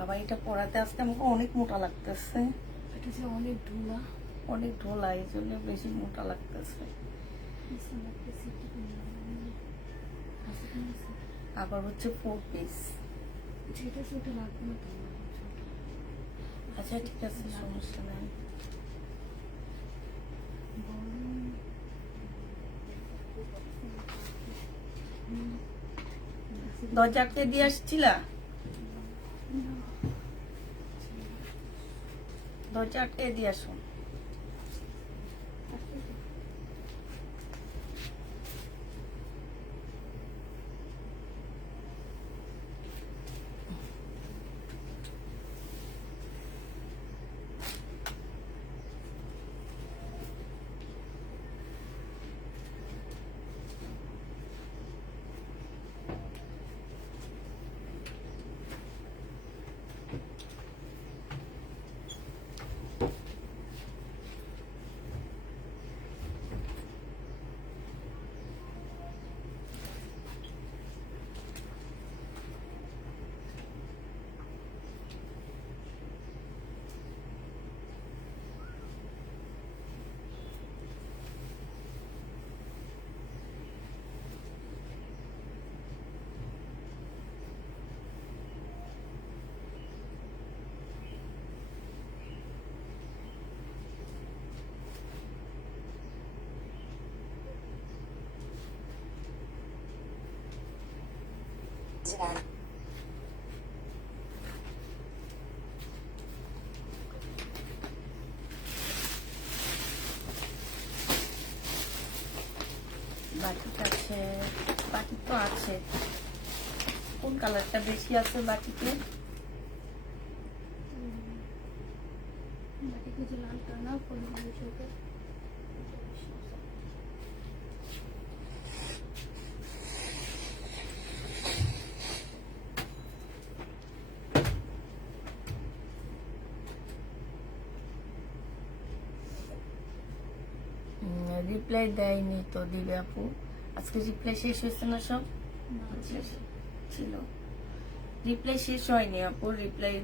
বাবা এটা পরাতে আজকে আমাকে অনেক মোটা লাগতেছে। এটা যে অনেক ঢোলা, এই জন্য বেশি মোটা লাগতেছে। আবার হচ্ছে 4 পিস। যেটা ছোট লাগবে না তোমার। আচ্ছা ঠিক আছে, সমস্যা নাই। দরজা আটকে দিয়ে আসছিলা? দরজা আটকে দিয়ে আসো। বাটিক আছে, বাটিক তো আছে। কোন কালারটা বেশি আছে বাটিকে? লালটা না রিপ্লাই দেয়নি তো, দিবে আপু। আজকে রিপ্লাই শেষ হয়েছে না সব? ছিল, রিপ্লাই শেষ হয়নি আপু, রিপ্লাই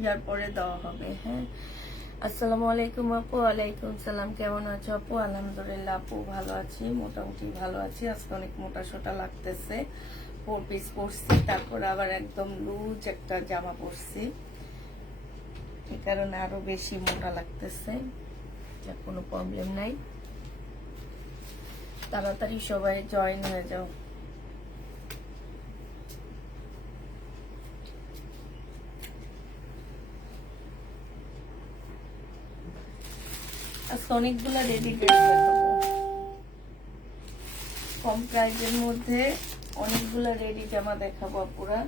ইয়ার পরে দেওয়া হবে। হ্যাঁ, আসসালামু আলাইকুম আপু। ওয়ালাইকুম সালাম, কেমন আছো আপু? আলহামদুলিল্লাহ আপু ভালো আছি, মোটামুটি ভালো আছি। আজকে অনেক মোটা সোটা লাগতেছে। 4 পিস পরছি, তারপর আবার একদম লুজ একটা জামা পরছি, এই কারণে আরো বেশি মোটা লাগতেছে। কোনো প্রবলেম নাই, তাড়াতাড়ি সবাই জয়েন হয়ে যাও। আজকে অনেকগুলো রেডি ড্রেস দেখাবো, কম প্রাইসের মধ্যে অনেকগুলো রেডি জামা দেখাবো পুরা।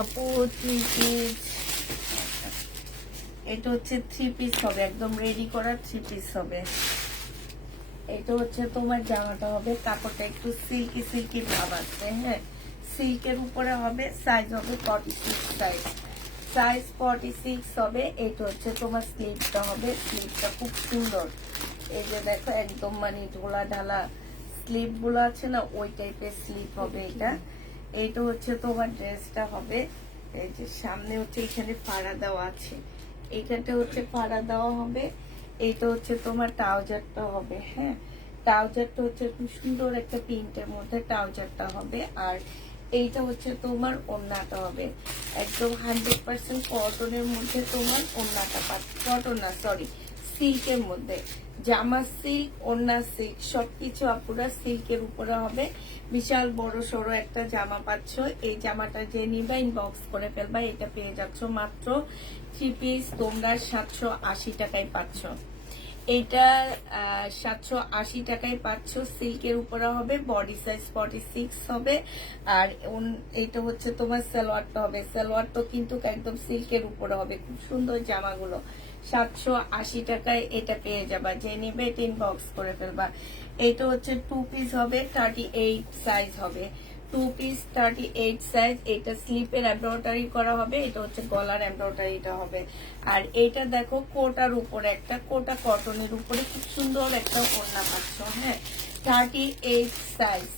আপু 3 পিস, এটা হচ্ছে 3 পিস হবে, একদম রেডি করা 3 পিস হবে। এটা হচ্ছে তোমার জামাটা হবে, কাপড়টা একটু সিল্কি সিল্কি ভাব আছে। হ্যাঁ, সিল্কের উপরে হবে, সাইজ হবে 46 সাইজ, সাইজ 46 হবে। এটা হচ্ছে তোমার স্লিভটা হবে, স্লিভটা খুব সুন্দর। এই যে দেখো একদম মানে ঢোলা ঢালা স্লিভ গুলো আছে না, ওই টাইপের স্লিভ হবে এটা। এইটা হচ্ছে তোমার ড্রেসটা হবে। এই যে সামনে হচ্ছে এখানে ফাড়া দেওয়া আছে, এইখানটা হচ্ছে ফাড়া দেওয়া হবে। এইটা হচ্ছে তোমার ট্রাউজারটা হবে। হ্যাঁ, ট্রাউজারটা হচ্ছে খুব সুন্দর একটা প্রিন্টের মধ্যে ট্রাউজারটা হবে। আর এইটা হচ্ছে তোমার ওড়নাটা হবে, একদম 100% কটনের মধ্যে তোমার ওড়নাটা পাচ্ছে। কটন না, সরি, সিল্কের মধ্যে। জামা সিল্ক, ওড়না সিল্ক, সবকিছু আপুরা সিল্কের উপরে হবে। বিশাল বড় সড়ো একটা জামা পাচ্ছ। এই জামাটা যে নিবা ইনবক্স করে ফেলবা, এটা পেয়ে যাচ্ছ মাত্র 3 পিস তোমরা 780 টাকায় পাচ্ছ। এটা 780 টাকায় পাচ্ছ, সিল্কের উপরে হবে, বডি সাইজ 46 হবে। আর এটা হচ্ছে তোমার সালোয়ারটা হবে, সালোয়ার তো কিন্তু একদম সিল্কের উপরে হবে। খুব সুন্দর জামাগুলো 780 টাকায় এটা পেয়ে যাবা, যে নিবে এটা ইনবক্স করে ফেলবা। এটা হচ্ছে 2 পিস হবে, 38 সাইজ হবে, টু পিস 38 সাইজ। এটা স্লিপের এমব্রয়ডারি করা হবে, এটা হচ্ছে গলার এমব্রয়ডারিটা হবে। আর এটা দেখো কোটার উপরে একটা কোটা কটনের উপরে খুব সুন্দর একটা ওড়না পাচ্ছ। হ্যাঁ, 38 সাইজ,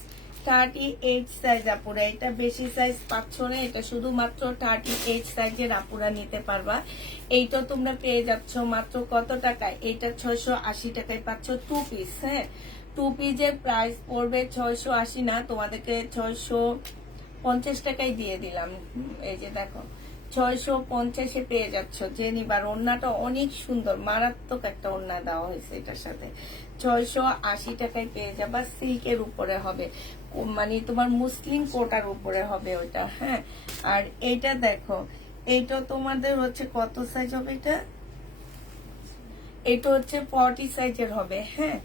38 সাইজ আপুরা। এটা বেশি সাইজ পাচ্ছ না, এটা শুধুমাত্র 38 সাইজের আপুরা নিতে পারবা। এইটা তোমরা পেয়ে যাচ্ছ মাত্র কত টাকায়? এটা 680 টাকায় পাচ্ছ টু পিস। হ্যাঁ, টু পিসের প্রাইস পড়বে 680 না, তোমাদেরকে 650 টাকায় দিয়ে দিলাম। এই যে দেখো 650-এ পেয়ে যাচ্ছ। যে নিবার ওড়নাটা অনেক সুন্দর, মারাত্মক একটা ওড়না দেওয়া হয়েছে এটার সাথে। 680 টাকায় পেয়ে যাবা। সিল্কের উপরে হবে, মানে তোমার মুসলিম কোটার উপরে হবে ওইটা। হ্যাঁ, আর এটা দেখো, এইটা তোমাদের হচ্ছে কত সাইজ হবে? এটা হচ্ছে 40 সাইজের হবে। হ্যাঁ,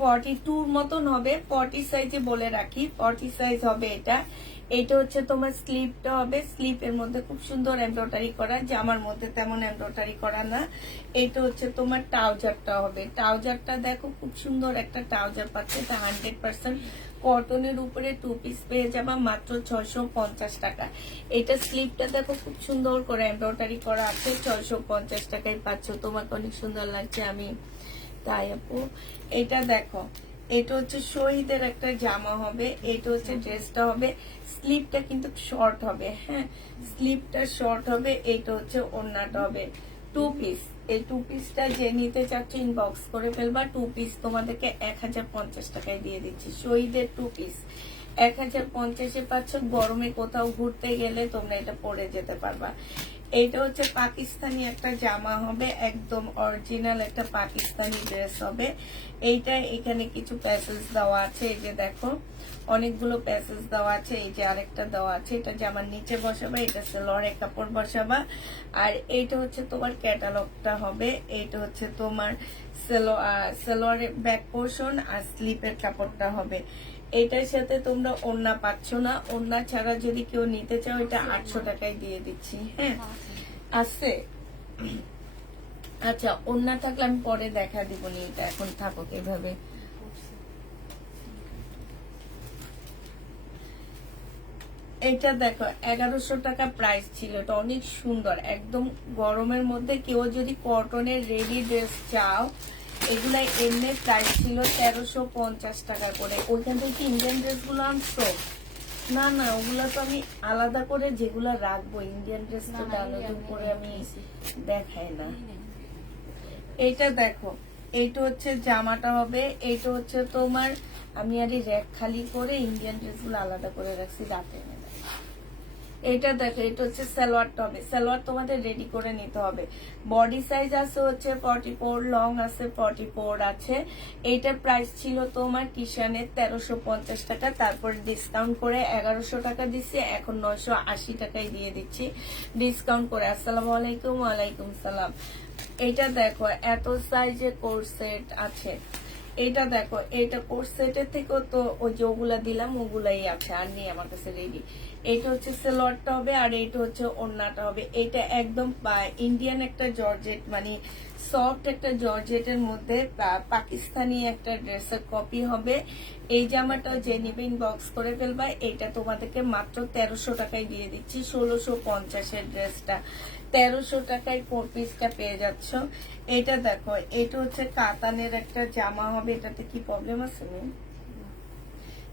42 মতন হবে, 40 সাইজে বলে রাখি, 40 সাইজ হবে এটা। এটা হচ্ছে তোমার স্লিপটা হবে, স্লিপের মধ্যে খুব সুন্দর এমব্রয়ডারি করা, জামার মধ্যে তেমন এমব্রয়ডারি করা না। এটা হচ্ছে তোমার ট্রাউজারটা হবে, ট্রাউজারটা দেখো খুব সুন্দর একটা ট্রাউজার পাচ্ছে। এটা 100% কটনের উপরে টু পিস পেয়ে যাবা মাত্র 650 টাকা। এটা স্লিপটা দেখো খুব সুন্দর করে এমব্রয়ডারি করা আছে, 650 টাকায় পাচ্ছ। তোমাকে অনেক সুন্দর লাগছে, আমি তাই আপু। এটা দেখো, এটা হচ্ছে শহীদের একটা জামা হবে, এটা হচ্ছে ড্রেসটা হবে। স্লিপটা কিন্তু শর্ট হবে। হ্যাঁ, স্লিপটা শর্ট হবে। এটা হচ্ছে ওড়নাটা হবে টু পিস। এই টু পিসটা যে নিতে চাচ্ছ ইনবক্স করে ফেলবা। টু পিস তোমাদেরকে 1050 টাকায় দিয়ে দিচ্ছি। শহীদের টু পিস 1050-এ পাচ্ছ। গরমে কোথাও ঘুরতে গেলে তোমরা এটা পরে যেতে পারবা। এইটা হচ্ছে পাকিস্তানি একটা জামা হবে, একদম অরিজিনাল একটা পাকিস্তানি ড্রেস হবে। এইটা এখানে কিছু প্যাসেজ দেওয়া আছে, এই যে দেখো অনেকগুলো প্যাসেজ দেওয়া আছে। এই যে আরেকটা দেওয়া আছে, এটা জামার নিচে বসাবা, এটা সেলোয়ারের কাপড় বসাবা। আর এইটা হচ্ছে তোমার ক্যাটালগটা হবে, এইটা হচ্ছে তোমার সেলোয়ারের ব্যাক পোর্শন আর স্লিপের কাপড়টা হবে। এটার সাথে তোমরা ওড়না পাচ্ছ না, ওড়না ছাড়া যদি কেউ নিতে চাও এটা 800 টাকায় দিয়ে দিচ্ছি। হ্যাঁ, আছে। আচ্ছা, ওড়না থাকলে আমি পরে দেখা দিব নি, এটা এখন থাকুক এভাবে। এটা দেখো 1100 টাকা প্রাইস ছিল, এটা অনেক সুন্দর, একদম গরমের মধ্যে কেউ যদি কটনের রেডি ড্রেস চাও, এগুলা এমনি প্রাইস ছিল 1350 টাকা করে। ওইখান থেকে ইন্ডিয়ান ড্রেস গুলো আনছো? না না, ওগুলা তো আমি আলাদা করে যেগুলা রাখবো, ইন্ডিয়ান ড্রেস তো আলাদা করে আমি দেখাই না। এইটা দেখো, এইটা হচ্ছে জামাটা হবে, এইটা হচ্ছে তোমার, আমি আর র্যাক খালি করে ইন্ডিয়ান ড্রেস গুলো আলাদা করে রাখছি রাতে। এটা দেখো, এটা হচ্ছে সালোয়ারটা হবে, সালোয়ার তোমাদের রেডি করে নিতে হবে। বডি সাইজ আছে হচ্ছে 44, লং আছে 44 আছে। এইটার প্রাইস ছিল তোমার কিষানে 1350 টাকা, তারপর ডিসকাউন্ট করে 1100 টাকা দিচ্ছি, এখন 980 টাকায় দিয়ে দিচ্ছি ডিসকাউন্ট করে। আসসালামু আলাইকুম। ওয়ালাইকুম সালাম। এটা দেখো এত সাইজে কোর্স সেট আছে। এটা দেখো, এটা কোর্স সেটের থেকেও তো ওই যে ওগুলা দিলাম ওগুলাই আছে, আর নেই আমার কাছে রেডি। এটা হচ্ছে সেলোয়ারটা হবে, আর এটা হচ্ছে ওড়নাটা হবে। এটা একদম ইন্ডিয়ান একটা জর্জেট, মানে সফট একটা জর্জেটের মধ্যে পাকিস্তানি একটা ড্রেসের কপি হবে। এই জামাটা যে নিবে ইনবক্স করে ফেলবা। এটা তোমাদেরকে মাত্র 1300 টাকায় দিয়ে দিচ্ছি। 1650-এর ড্রেসটা 1300 টাকায় 4 পিসটা পেয়ে যাচ্ছ। এটা দেখো, এটা হচ্ছে কাতানের একটা জামা হবে, এটাতে কি প্রবলেম আছে?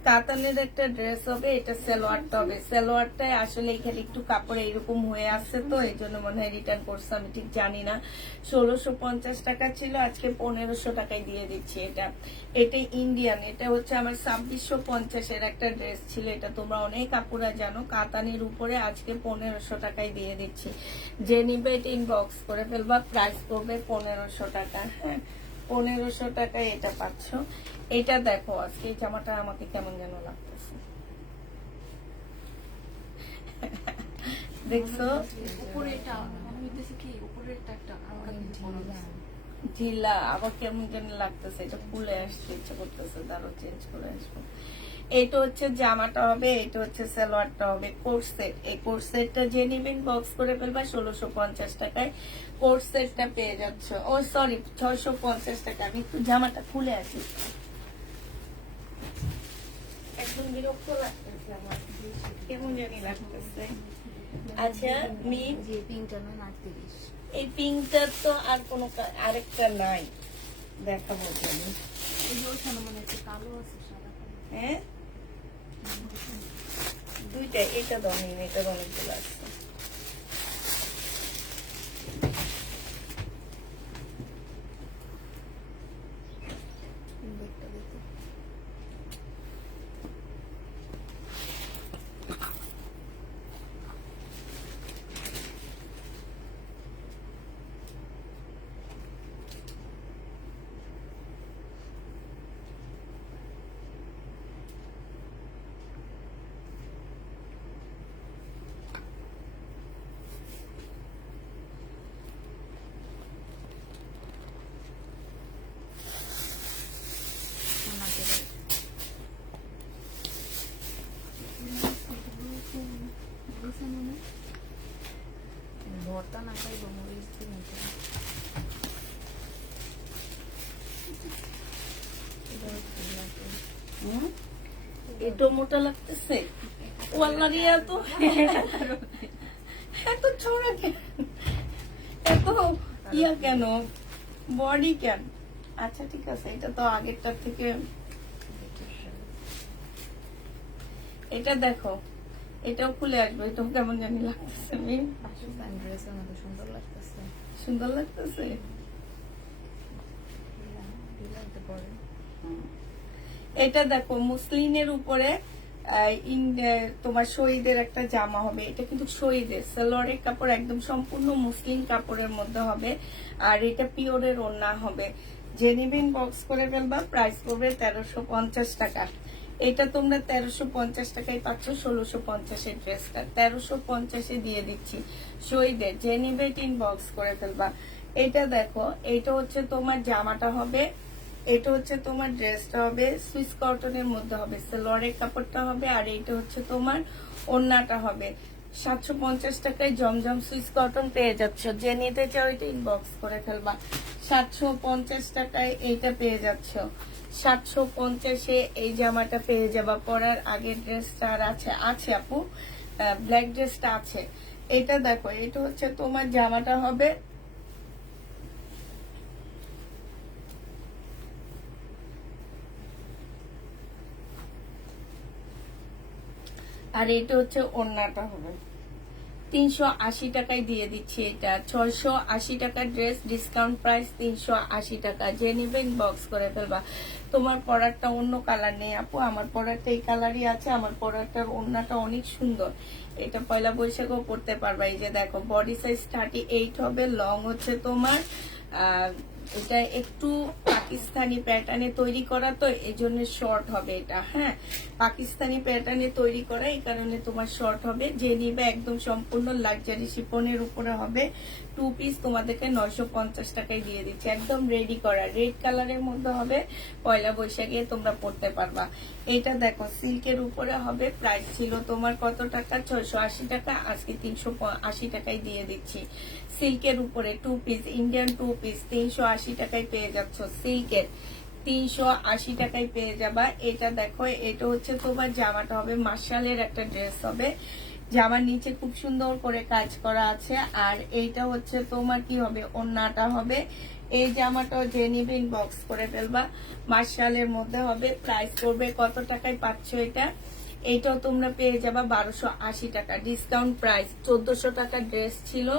কাতানের একটা ড্রেস হবে, এটা সালোয়ারটা হবে। সালোয়ারটায় আসলে এখানে একটু কাপড় এরকম হয়ে আসছে, তো এই জন্য মনে হয় রিটার্ন করছে, আমি ঠিক জানি না। 1650 টাকা ছিল, আজকে 1500 টাকায় দিয়ে দিচ্ছি। এটা ইন্ডিয়ান, এটা হচ্ছে আমার 2650-এর একটা ড্রেস ছিল, এটা তোমরা অনেক আপুরা জানো। কাতানের উপরে আজকে 1500 টাকায় দিয়ে দিচ্ছি। যে নিবে এটা ইনবক্স করে ফেলবা, প্রাইস পড়বে 1500 টাকা। হ্যাঁ, 1500 টাকায় এটা পাচ্ছ। এটা দেখো, আজকে এই জামাটা আমাকে কেমন যেন লাগতেছে, দেখছো? ঢিলা আবার কেমন যেন লাগতেছে, এটা খুলে আসতে ইচ্ছা করতেছে, তারও চেঞ্জ করে আসবো। এটা হচ্ছে জামাটা হবে, এটা হচ্ছে সালোয়ারটা হবে। কোর্স সেট, এই কোর্স সেটটা যে নিবেন বক্স করে ফেলবা 1650 টাকায় কোর্স সেটটা পেয়ে যাচ্ছ। ও সরি, 650 টাকা। আমি একটু জামাটা খুলে আসি। একদম বিরক্ত লাগতেছে আমার, কেমন জানি লাগতেছে। আচ্ছা মিম, যে পিঙ্কটা না 38 এই পিঙ্কটার তো আর কোনো আরেকটা নাই, দেখাবো আমি। এই যে ওখানে মানে একটা কালো আছে সাদা কালো। হ্যাঁ দুইটা, এটা দাও মিম, এটার অনেকগুলো আছে। দেখতে দেখতে ভর্তা না খাই মরিচ দিয়ে নিতে হবে। এটা হচ্ছে লাগবে। হুম, এটা মোটা লাগতেছে। ওয়াল্লা রিয়া তো এত ছোড়া কেন, এত ইয়া কেন, বডি কেন? আচ্ছা ঠিক আছে, এটা তো আগেরটার থেকে। এটা দেখো, এটাও খুলে আসবে, এটাও কেমন জানি লাগতেছে মিম। পাকিস্তানি ড্রেসের মতো সুন্দর লাগতেছে। সুন্দর লাগতেছে। ঢিলাইতে পরে এটা দেখো মুসলিনের উপরে তোমার শহীদের একটা জামা হবে, এটা কিন্তু শহীদের সালোয়ারের কাপড়, একদম সম্পূর্ণ মুসলিম কাপড়ের মধ্যে হবে। আর এটা পিওরের ওড়না হবে। জেনিবিন বক্স করে ফেলবা, প্রাইস পড়বে 1350 টাকা। এটা তোমরা 1350 টাকায় পাচ্ছ, 1650 ড্রেসটা 1350 দিয়ে দিচ্ছি। শহীদের জেনিবেট ইনবক্স করে ফেলবা। এটা দেখো, এটা হচ্ছে তোমার জামাটা হবে, এটা হচ্ছে তোমার ড্রেসটা হবে, সুইস কটনের মধ্যে হবে, সালোয়ারের কাপড়টা হবে, আর এইটা হচ্ছে তোমার ওড়নাটা হবে। 750 টাকায় জমজম সুইস কটন পেয়ে যাচ্ছ, যে নিতে চাও এটা ইনবক্স করে ফেলবা। 750 টাকায় এইটা পেয়ে যাচ্ছ, 750-এ এই জামাটা পেয়ে যাবা। পরার আগের ড্রেসটা আর আছে, আছে আপু, ব্ল্যাক ড্রেসটা আছে। এটা দেখো, এটা হচ্ছে তোমার জামাটা হবে, আর এটা হচ্ছে ওড়নাটা হবে। 380 টাকায় দিয়ে দিচ্ছি এটা। 680 টাকার ড্রেস, ডিসকাউন্ট প্রাইস 380 টাকা। যে নিবেন বক্স করে ফেলবা। তোমার পরারটা অন্য কালার নেই আপু, আমার পরারটা এই কালারই আছে। আমার পরারটার ওড়নাটা অনেক সুন্দর, এটা পয়লা বৈশাখও পড়তে পারবা। এই যে দেখো, বডি সাইজ 38 হবে, লং হচ্ছে তোমার এটা একটু পাকিস্তানি প্যাটার্নে তৈরি করা, তো এই জন্য শর্ট হবে এটা। হ্যাঁ, পাকিস্তানি প্যাটার্নে তৈরি করা, এই কারণে তোমার শর্ট হবে। যে নিবে একদম সম্পূর্ণ লাক্সারি শিপনের উপরে হবে। 2 পিস তোমাদেরকে 950 টাকায় দিয়ে দিচ্ছি, একদম রেডি করা, রেড কালারের মধ্যে হবে। পয়লা বৈশাখে তোমরা পড়তে পারবা। এটা দেখো, সিল্কের উপরে হবে। প্রাইস ছিল তোমার কত টাকা? 680 টাকা, আজকে 380 টাকায় দিয়ে দিচ্ছি। সিল্কের উপরে 2 পিস, ইন্ডিয়ান 2 পিস 380 টাকায় পেয়ে যাচ্ছ। সিল্কের 380 টাকায় পেয়ে যাবা। এটা দেখো, এটা হচ্ছে তোমার জামাটা হবে, মার্শালের একটা ড্রেস হবে। জামার নিচে খুব সুন্দর করে কাজ করা আছে। আর এইটা হচ্ছে তোমার কি হবে, ওড়নাটা হবে। এই জামাটাও যে নিবে ইনবক্স করে ফেলবা। মার্শালের মধ্যে হবে। প্রাইস করবে কত টাকায় পাচ্ছ এটা? এইটাও তোমরা পেয়ে যাবা 1280 টাকা, ডিসকাউন্ট প্রাইস। 1400 টাকা ড্রেস ছিল,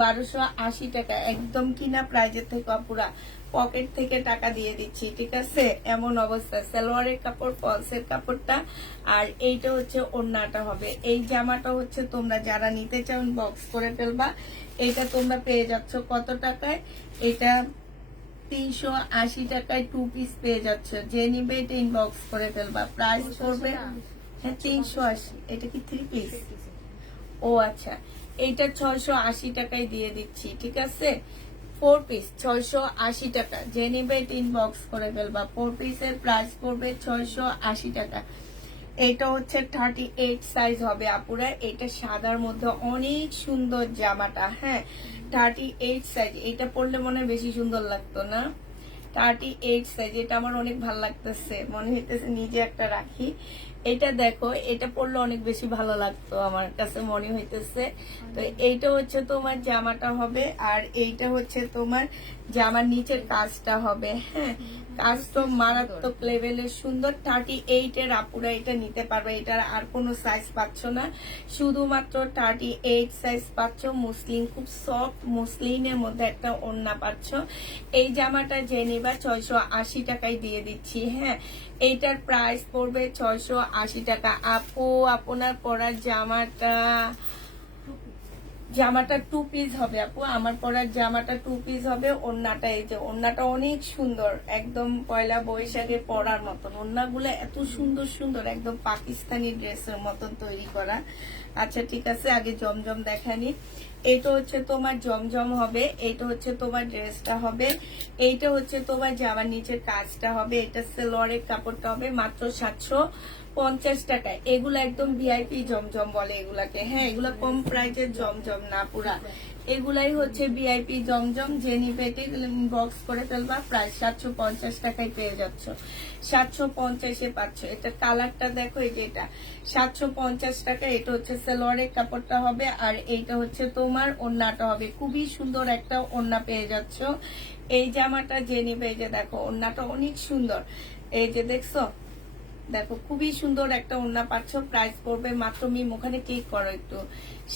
1280 টাকা, একদম কিনা প্রাইজের থেকে পুরা পকেট থেকে টাকা দিয়ে দিচ্ছি, ঠিক আছে? এমন অবস্থা। সালোয়ারের কাপড়, ফলসের কাপড়টা, আর এইটা হচ্ছে ওড়নাটা হবে। এই জামাটা হচ্ছে তোমরা যারা নিতে চাও বক্স করে ফেলবা। এইটা তোমরা পেয়ে যাচ্ছ কত টাকায়? এটা 380 টাকায় 2 পিস পেয়ে যাচ্ছ। যে নিবে এটা ইনবক্স করে ফেলবা। প্রাইস করবে, হ্যাঁ 380। এটা কি 3 পিস? ও আচ্ছা, এইটা 680 টাকায় দিয়ে দিচ্ছি, ঠিক আছে? 4 পিস 680 টাকা। যে নিবে এটা ইনবক্স করে ফেলবা। 4 পিসের প্রাইস পড়বে 680 টাকা। এটা হচ্ছে 38 সাইজ হবে আপুরা। এটা সাদার মধ্যে অনেক সুন্দর জামাটা। হ্যাঁ, 38 সাইজ। এটা পরলে মনে হয় বেশি সুন্দর লাগতো না? 38 সাইজ। এটা আমার অনেক ভালো লাগতেছে, মনে হইতেছে নিজে একটা রাখি। এটা দেখো, এটা পরলে অনেক বেশি ভালো লাগতো আমার কাছে মনে হইতেছে। তো এইটা হচ্ছে তোমার জামাটা হবে, আর এইটা হচ্ছে তোমার জামার নিচের কাজটা হবে। হ্যাঁ, কাজ তো মারাত্মক লেভেলের সুন্দর। 38 এর আপুরা এটা নিতে পারবে, এটার আর কোনো সাইজ পাচ্ছ না, শুধুমাত্র 38 সাইজ পাচ্ছ। মুসলিন, খুব সফট মুসলিনের মধ্যে একটা ওড়না পাচ্ছ। এই জামাটা যে নিবা 680 টাকায় দিয়ে দিচ্ছি। হ্যাঁ, এইটার প্রাইস পড়বে 680 টাকা। আপু আপনার পরার জামাটা 2 পিস হবে আপু, আমার পরার জামাটা 2 পিস হবে। ওড়নাটা, এই যে ওড়নাটা অনেক সুন্দর, একদম পয়লা বৈশাখে পরার মতন। ওড়নাগুলো এত সুন্দর সুন্দর, একদম পাকিস্তানি ড্রেসের মতন তৈরি করা। আচ্ছা ঠিক আছে, আগে জমজম দেখানি। এইটা হচ্ছে তোমার জমজম হবে, এইটা হচ্ছে তোমার ড্রেসটা হবে, এইটা হচ্ছে তোমার জামার নিচের কাজটা হবে। এটা সেলোয়ারের কাপড়টা হবে মাত্র 750 টাকা। এগুলো একদম ভিআইপি জমজম বলে এগুলাকে। হ্যাঁ, এগুলা কম প্রাইজের জমজম না, পুরা এগুলাই হচ্ছে ভিআইপি জমজম। যে নিবে বক্স করে ফেলবা, প্রায় 750 টাকায় পেয়ে যাচ্ছ। 750-এ পাচ্ছ। এটা কালারটা দেখো, এই যে এটা 750 টাকা। এটা হচ্ছে সালোয়ারের কাপড়টা হবে, আর এইটা হচ্ছে তোমার ওড়নাটা হবে। খুবই সুন্দর একটা ওড়না পেয়ে যাচ্ছ। এই জামাটা যে নিবে, এই যে দেখো ওড়নাটা অনেক সুন্দর, এই যে দেখছো, দেখো খুবই সুন্দর একটা ওড়না পাচ্ছ। প্রাইস পড়বে মাত্র, ওখানে ক্লিক করো একটু,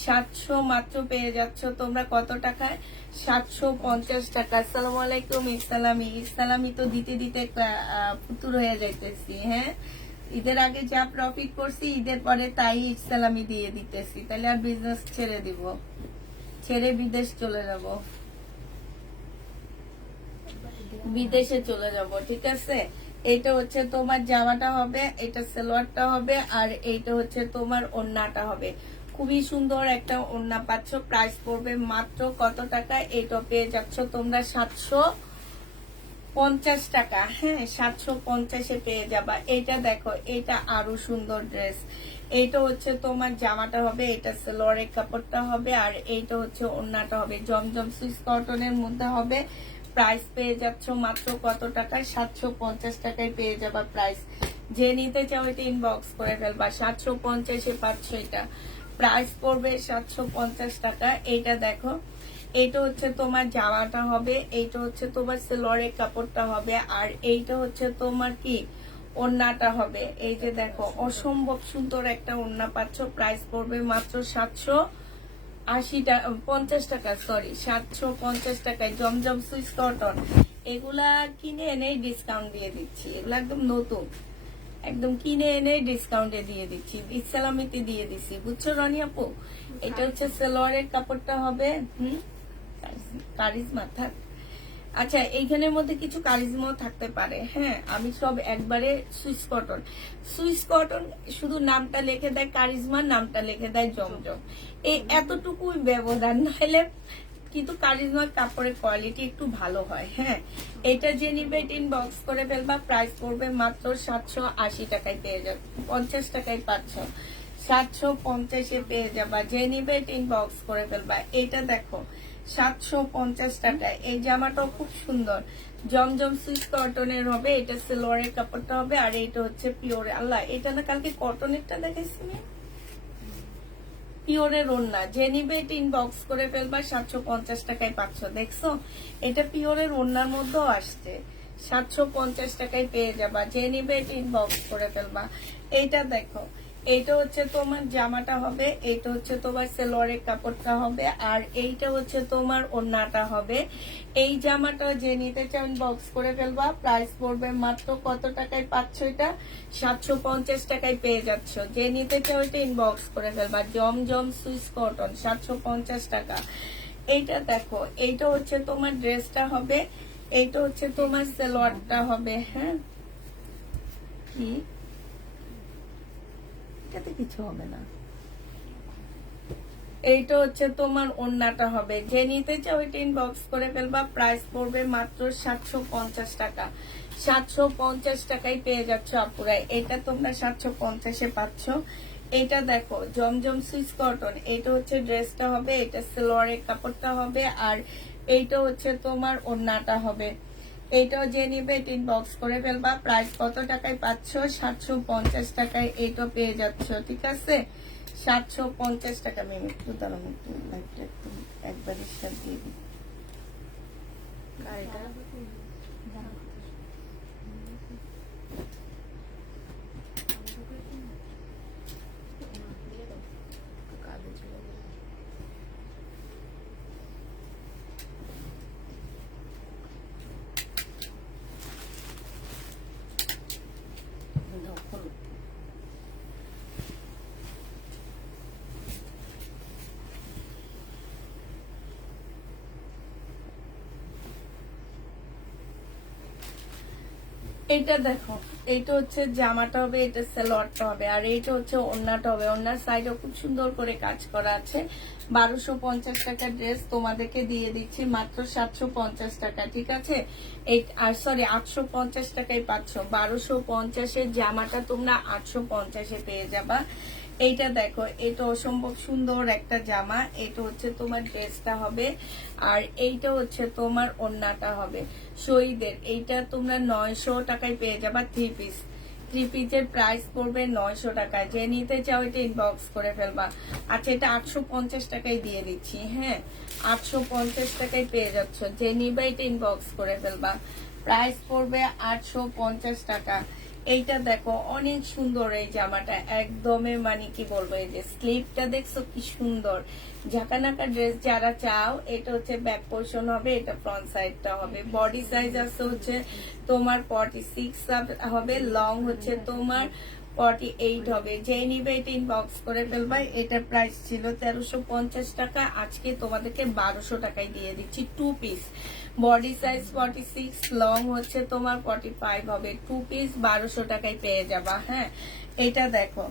700 মাত্র পেয়ে যাচ্ছ তোমরা। কত টাকায়? 750 টাকা। আসসালামু আলাইকুম। ইসলামি তো দিতে দিতে ফুতুর হয়ে যাইতেছি। হ্যাঁ, ঈদের আগে যা প্রফিট করছি, ঈদের পরে তাই ইসলামি দিয়ে দিতেছি। তাহলে আর বিজনেস ছেড়ে দিব, ছেড়ে বিদেশ চলে যাব, বিদেশে চলে যাব। ঠিক আছে, এইটা হচ্ছে তোমার জামাটা হবে, এটা সালোয়ারটা হবে, আর এইটা হচ্ছে তোমার ওড়নাটা হবে। খুবই সুন্দর একটা ওড়না পাচ্ছ। প্রাইস পড়বে মাত্র কত টাকা? এটা পেয়ে যাচ্ছ তোমরা 750 টাকা। হ্যাঁ, 750-এ পেয়ে যাবা। এটা দেখো, এটা আরো সুন্দর ড্রেস। এইটা হচ্ছে তোমার জামাটা হবে, এটা সালোয়ারের কাপড়টা হবে, আর এইটা হচ্ছে ওড়নাটা হবে। জমজম সুইস কটনের মধ্যে হবে। প্রাইস পেয়ে যাচ্ছ মাত্র কত টাকা? 750 টাকায় পেয়ে যাবা প্রাইস। যে নিতে চাও এটা ইনবক্স করে ফেলবা। 750-এ পাচ্ছ এটা। প্রাইস পড়বে 750 টাকা। এইটা দেখো, এইটা হচ্ছে তোমার জামাটা হবে, এইটা হচ্ছে তোমার সালোয়ারের কাপড়টা হবে, আর এইটা হচ্ছে তোমার কি ওড়নাটা হবে। এই যে দেখো, অসম্ভব সুন্দর একটা ওড়না পাচ্ছ। প্রাইস পড়বে মাত্র 750 টাকা, সরি 750 টাকায়। জমজম সুইস কটন, এগুলা কিনে এনে ডিসকাউন্ট দিয়ে দিচ্ছি। এগুলা একদম নতুন, একদম কিনে এনে ডিসকাউন্টে দিয়ে দিচ্ছি, ইসলামিতে দিয়ে দিচ্ছি। বুঝছো রনি আপু? এটা হচ্ছে সালোয়ারের কাপড়টা হবে। কারিজমা থাক। আচ্ছা, এইখানের মধ্যে কিছু কারিজমাও থাকতে পারে। হ্যাঁ, আমি সব একবারে সুইস কটন শুধু নামটা লিখে দেয় কারিজমা, নামটা লিখে দেয় জমজম, এই এতটুকুই ব্যবধান। নাহলে কিন্তু কারিজমার কাপড়ের কোয়ালিটি একটু ভালো হয়। হ্যাঁ, এটা যে নিবে ইনবক্স করে ফেলবা। প্রাইস পড়বে মাত্র 780 টাকায় পেয়ে যাবে, 50 টাকায় পাচ্ছ। 750-এ পেয়ে যাবা। যে নিবে ইনবক্স করে ফেলবা। এটা দেখো 750 টাকায়। এই জামাটাও খুব সুন্দর, জমজম সুইস কটনের হবে। এটা সালোয়ারের কাপড়টা হবে, আর এইটা হচ্ছে পিওর। আল্লাহ, এটা না কালকে কটনেরটা দেখাইছি না, পিওরের ওড়না। যে নিবে এটা ইনবক্স করে ফেলবা। 750 টাকায় পাচ্ছ। দেখছো, এটা পিওরের ওড়নার মধ্যেও আসছে। 750 টাকায় পেয়ে যাবা। যে নিবে এটা ইনবক্স করে ফেলবা। এইটা দেখো, এইটা হচ্ছে তোমার জামাটা হবে, এইটা হচ্ছে তোমার সালোয়ারের কাপড়টা হবে, আর এইটা হচ্ছে তোমার ওড়নাটা হবে। এই জামাটা যে নিতে চান বক্স করে ফেলবা। প্রাইস পড়বে মাত্র কত টাকায় পাচ্ছ? এটা 750 টাকায় পেয়ে যাচ্ছ। যে নিতে চাও এটা ইনবক্স করে ফেলবা। জমজম সুইস কটন, 750 টাকা। এইটা দেখো, এইটা হচ্ছে তোমার ড্রেসটা হবে, এইটা হচ্ছে তোমার সালোয়ারটা হবে। হ্যাঁ, কি এটাতে কিছু হবে না। এইটা হচ্ছে তোমার ওড়নাটা হবে। যে নিতে চাও এটা ইনবক্স করে ফেলবা। প্রাইস পড়বে মাত্র 750 টাকা। 750 টাকায় পেয়ে যাচ্ছ আপুরা। এটা তোমরা 750-এ পাচ্ছ। এটা দেখো, জমজম সুইস কটন। এটা হচ্ছে ড্রেসটা হবে, এটা সালোয়ারের কাপড়টা হবে, আর এইটা হচ্ছে তোমার ওড়নাটা হবে। এইটাও যে নিবে এটা ইনবক্স করে ফেলবা। প্রাইস কত টাকায় পাচ্ছ? 750 টাকায় এইটা পেয়ে যাচ্ছ, ঠিক আছে? 750 টাকা। মিমি একটু দাঁড়ান, একটু লাইটটা একটু একবারই সাথে দিয়ে দিই। গাড়িটা কাজে চলে গেল। দাও, খোলো। এটা দেখো, এইটা হচ্ছে জামাটা হবে, এটা সালোয়ারটা হবে, আর এইটা হচ্ছে ওড়নাটা হবে। ওড়নার সাইডেও খুব সুন্দর করে কাজ করা আছে। 1250 টাকার ড্রেস তোমাদেরকে দিয়ে দিচ্ছি মাত্র 750 টাকা, ঠিক আছে? আর সরি 850 টাকায় পাচ্ছ। 1250-এর জামাটা তোমরা 850-এ পেয়ে যাবা। এইটা দেখো, এটা অসম্ভব সুন্দর একটা জামা। এটা হচ্ছে তোমার ড্রেসটা হবে, আর এইটা হচ্ছে তোমার ওড়নাটা হবে শহীদের। এইটা তোমরা 900 টাকায় পেয়ে যাবা। থ্রি পিসের প্রাইস পড়বে 900 টাকা। যে নিতে চাও এটা ইনবক্স করে ফেলবা। আচ্ছা, এটা 850 টাকায় দিয়ে দিচ্ছি, হ্যাঁ 850 টাকায় পেয়ে যাচ্ছ। যে নিবে এটা ইনবক্স করে ফেলবা। প্রাইস পড়বে 850 টাকা। এইটা দেখো, অনেক সুন্দর এই জামাটা, একদমই মানে কি বলবো, এই যে স্লিভটা দেখছো কি সুন্দর। ঝাঁকানাকা ড্রেস যারা চাও, এটা হচ্ছে ব্যাক পোর্শন হবে, এটা ফ্রন্ট সাইডটা হবে। বডি সাইজ আছে হচ্ছে তোমার 46 হবে, লং হচ্ছে তোমার 48 হবে। যে নিবে এটা ইনবক্স করে ফেলবা। এটার প্রাইস ছিল 1350 টাকা, আজকে তোমাদেরকে 1200 টাকায় দিয়ে দিচ্ছি। Two piece, body size 46, long হচ্ছে তোমার 45 হবে। টু পিস 1200 টাকায় পেয়ে যাবা। হ্যাঁ, এটা দেখো,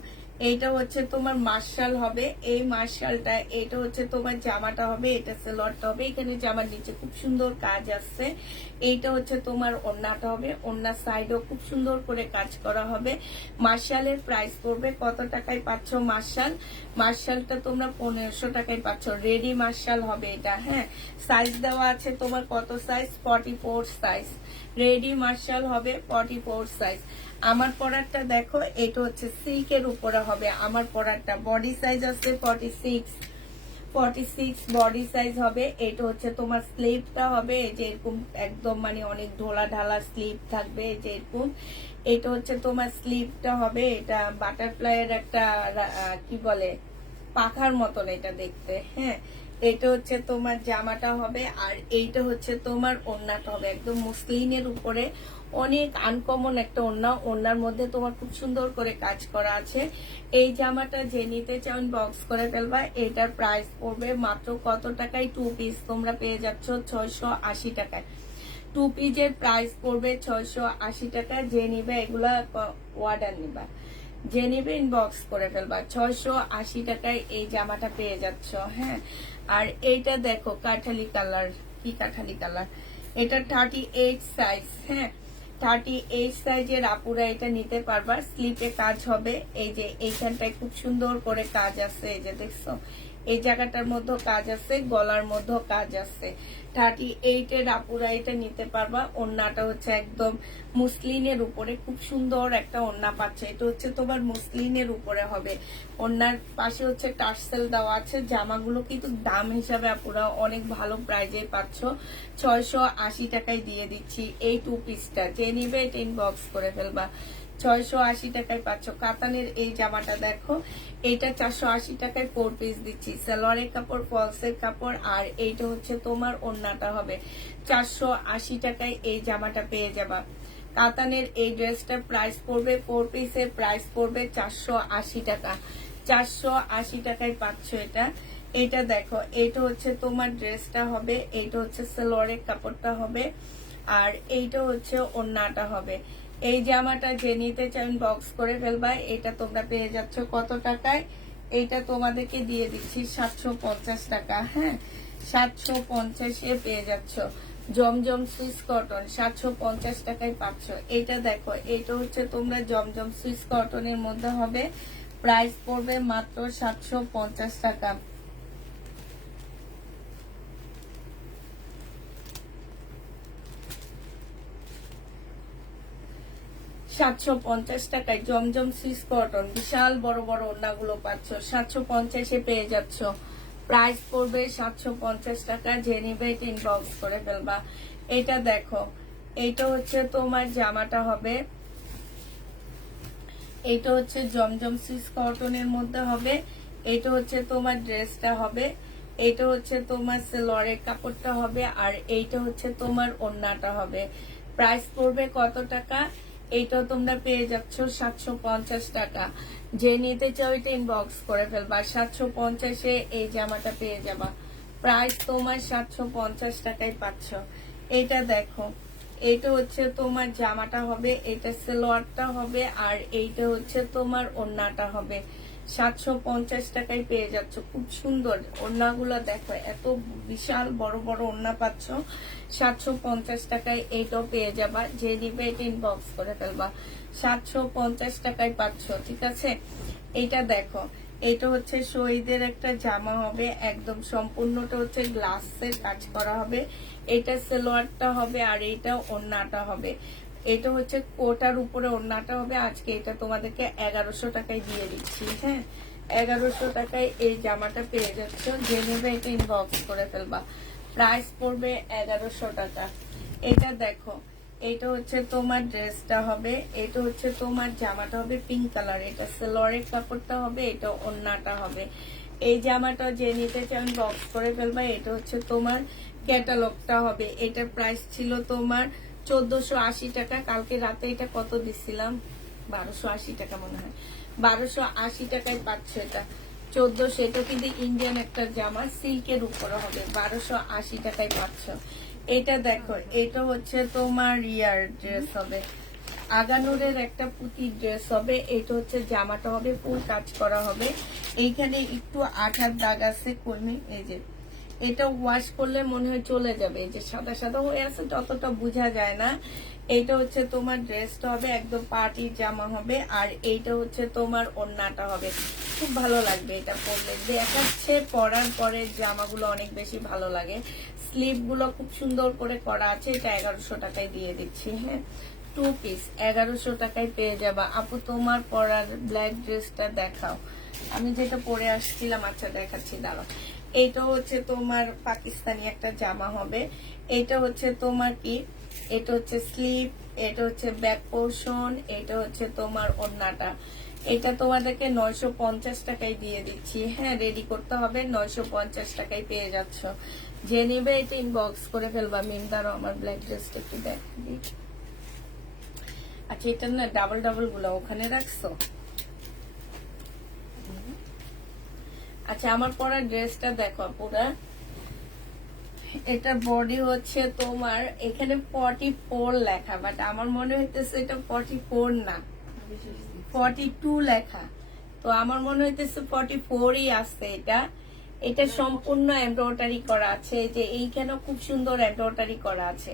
এইটা হচ্ছে তোমার মার্শাল হবে। এই মার্শালটা, এটা হচ্ছে তোমার জামাটা হবে, এটা সালোয়ারটা হবে। এখানে জামার নিচে খুব সুন্দর কাজ আসছে। এইটা হচ্ছে তোমার ওড়নাটা হবে, ওড়নার সাইডেও খুব সুন্দর করে কাজ করা হবে। মার্শালের প্রাইস পড়বে কত টাকায় পাচ্ছ? মার্শালটা তোমরা 1500 টাকায় পাচ্ছ। রেডি মার্শাল হবে এটা। হ্যাঁ, সাইজ দেওয়া আছে তোমার কত সাইজ? 44 সাইজ। রেডি মার্শাল হবে 44 সাইজ। আমার পরারটা দেখো, এটা হচ্ছে সিল্কের উপরে হবে। আমার পরারটা বডি সাইজ আছে 46 বডি সাইজ হবে। এটা হচ্ছে তোমার স্লিভটা হবে এই যে এরকম, একদম মানে অনেক ঢোলা ঢালা স্লিভ থাকবে এই যে এরকম। এটা হচ্ছে তোমার স্লিভটা হবে, এটা বাটারফ্লাইয়ের একটা কি বলে, পাখার মতন এটা দেখতে। হ্যাঁ, এটা হচ্ছে তোমার জামাটা হবে, আর এইটা হচ্ছে তোমার ওড়নাটা হবে, একদম মসলিনের উপরে অনেক আনকমন একটা ওড়না। ওড়নার মধ্যে তোমার খুব সুন্দর করে কাজ করা আছে। এই জামাটা যে নিতে চাও বক্স করে ফেলবা। এটার প্রাইস পড়বে মাত্র কত টাকায়? টু পিস তোমরা পেয়ে যাচ্ছ 680 টাকায়। টু পিসের প্রাইস পড়বে 680 টাকা। যে নিবে এগুলা অর্ডার নিবা, যে নিবে ইনবক্স করে ফেলবা। 680 টাকায় এই জামাটা পেয়ে যাচ্ছ। হ্যাঁ, আর এইটা দেখো কাঠালি কালার, কি কাঠালি কালার, এটা 38 সাইজ। হ্যাঁ, 38 সাইজের আপুরা এটা নিতে পারবা। স্লিপে কাজ হবে, এই যে এইখানটায় খুব সুন্দর করে কাজ আছে, এই যে দেখছো এই জায়গাটার মধ্যে কাজ আছে, গলার মধ্যে কাজ আছে। 38 এর আপুরা এটা নিতে পারবা। ওড়নাটা হচ্ছে একদম মুসলিনের উপরে, খুব সুন্দর একটা ওড়না পাচ্ছে। এটা হচ্ছে তোমার মুসলিনের উপরে হবে। ওড়নার পাশে হচ্ছে টার্সেল দেওয়া আছে। জামাগুলো কিন্তু দাম হিসাবে আপুরা অনেক ভালো প্রাইজে পাচ্ছ। 680 টাকায় দিয়ে দিচ্ছি এই টু পিসটা। যে নিবে এটা ইনবক্স করে ফেলবা। 680 টাকায় পাচ্ছ। কাতানের এই জামাটা দেখো, এইটা 480 টাকায় 4 পিস দিচ্ছি। সালোয়ারের কাপড়, ফলসের কাপড়, আর এইটা হচ্ছে তোমার ওড়নাটা হবে। 480 টাকায় এই জামাটা পেয়ে যাবা। কাতানের এই ড্রেসটার প্রাইস পড়বে, 4 পিসের প্রাইস পড়বে 480 টাকা। 480 টাকায় পাচ্ছ এটা। এটা দেখো, এটা হচ্ছে তোমার ড্রেসটা হবে, এইটা হচ্ছে সালোয়ারের কাপড়টা হবে, আর এইটা হচ্ছে ওড়নাটা হবে। এই জামাটা যে নিতে চান বক্স করে ফেলবা। এটা তোমরা পেয়ে যাচ্ছ কত টাকায়? এইটা তোমাদেরকে দিয়ে দিচ্ছি 750 টাকা। হ্যাঁ, 750-এ পেয়ে যাচ্ছ। জমজম সুইস কটন 750 টাকায় পাচ্ছ। এটা দেখো, এটা হচ্ছে তোমরা জমজম সুইস কটনের মধ্যে হবে। প্রাইস পড়বে মাত্র 750 টাকা। 750 টাকায় জমজম সুইস কটন বিশাল বড় বড় ওড়নাগুলো পাচ্ছ 750-এ পেয়ে যাচ্ছ। প্রাইস পড়বে 750 টাকা। যে নিবে এটা ইনবক্স করে ফেলবা। এটা দেখো, এটা হচ্ছে তোমার জামাটা হবে, এটা হচ্ছে জমজম সুইস কটনের মধ্যে হবে। এটা হচ্ছে তোমার ড্রেসটা হবে, এটা হচ্ছে তোমার সেলোয়ারের কাপড়টা হবে, আর এইটা হচ্ছে তোমার ওড়নাটা হবে। প্রাইস পড়বে কত টাকা? এইটা তোমরা পেয়ে যাচ্ছ 750 টাকা। যে নিতে চাও এটা ইনবক্স করে ফেলবা। 750-এ এই জামাটা পেয়ে যাবা। প্রাইস তোমার 750 টাকায় পাচ্ছ। এটা দেখো, এইটা হচ্ছে তোমার জামাটা হবে, এটা সালোয়ারটা হবে, আর এইটা হচ্ছে তোমার ওড়নাটা হবে। 750 টাকায় পেয়ে যাচ্ছ। খুব সুন্দর ওড়নাগুলো দেখো, এত বিশাল বড় বড় ওড়না পাচ্ছ 750 টাকায়। এইটাও পেয়ে যাবা। যে নিবে এটা ইনবক্স করে ফেলবা। 750 টাকায় পাচ্ছ, ঠিক আছে। এটা দেখো, এটা হচ্ছে শহীদের একটা জামা হবে, একদম সম্পূর্ণটা হচ্ছে গ্লাসের কাজ করা হবে। এটা সালোয়ারটা হবে, আর এইটা ওড়নাটা হবে। এটা হচ্ছে কোটার উপরে ওড়নাটা হবে। আজকে এটা তোমাদেরকে 1100 টাকায় দিয়ে দিচ্ছি। হ্যাঁ, 1100 টাকায় এই জামাটা পেয়ে যাচ্ছ। যে নেবে এটা ইনবক্স করে ফেলবা। প্রাইস পড়বে 1100 টাকা। এটা দেখো, এটা হচ্ছে তোমার ড্রেসটা হবে, এটা হচ্ছে তোমার জামাটা হবে পিঙ্ক কালার, এটা সালোয়ারের কাপড়টা হবে, এটা ওড়নাটা হবে। এই জামাটা যে নিতে চান বক্স করে ফেলবা। এটা হচ্ছে তোমার ক্যাটালগটা হবে। এটার প্রাইস ছিল তোমার 1480 টাকা। কালকে রাতে এটা কত দিছিলাম? 1280 টাকা মনে হয়। 1280 টাকায় পাচ্ছ এটা। 1400, এটা কিন্তু ইন্ডিয়ান একটা জামা, সিল্কের উপরে হবে। 1280 টাকায় পাচ্ছ। এটা দেখো, এটা হচ্ছে তোমার ইয়ার ড্রেস হবে, আগানুরের একটা পুঁতির ড্রেস হবে। এটা হচ্ছে জামাটা হবে, ফুল কাজ করা হবে। এইখানে একটু আঠার দাগ আছে কর্মী, এই যে এটা ওয়াশ করলে মনে হয় চলে যাবে। এই যে সাদা সাদা হয়ে আছে, ততটা বোঝা যায় না। এইটা হচ্ছে তোমার ড্রেসটা হবে, একদম পার্টির জামা হবে, আর এইটা হচ্ছে তোমার ওড়নাটা হবে। খুব ভালো লাগবে এটা পরলে, দেখাচ্ছে পরার পরে জামাগুলো অনেক বেশি ভালো লাগে। স্লিভ গুলো খুব সুন্দর করে করা আছে। এটা 1100 টাকায় দিয়ে দিচ্ছি। হ্যাঁ, 2 পিস 1100 টাকায় পেয়ে যাবা। আপু তোমার পরার ব্ল্যাক ড্রেসটা দেখাও। আমি যেটা পরে আসছিলাম, আচ্ছা দেখাচ্ছি, দাঁড়াও। এইটা হচ্ছে তোমার পাকিস্তানি একটা জামা হবে। এটা হচ্ছে তোমার কি, এটা হচ্ছে স্লিভ, এটা হচ্ছে ব্যাক পোর্শন, এটা হচ্ছে তোমার ওড়নাটা। এটা তোমাদেরকে 950 টাকায় দিয়ে দিচ্ছি। হ্যাঁ, রেডি করতে হবে, 950 টাকায় পেয়ে যাচ্ছ। যে নিবে এটা ইনবক্স করে ফেলবা। মিমদারও আমার ব্ল্যাক ড্রেসটা একটু দেখাবি। আচ্ছা, এটা না ডাবল ডাবল গুলো ওখানে রাখছো। আচ্ছা, আমার পরা ড্রেসটা দেখো পুরা। এটা বডি হচ্ছে তোমার, এখানে 44 লেখা, বাট আমার মনে হইতেছে এটা 44 না, 42 লেখা। তো আমার মনে হইতেছে 44ই আছে এটা। এটা সম্পূর্ণ এমব্রয়ডারি করা আছে, যে এইখানে খুব সুন্দর এমব্রয়ডারি করা আছে।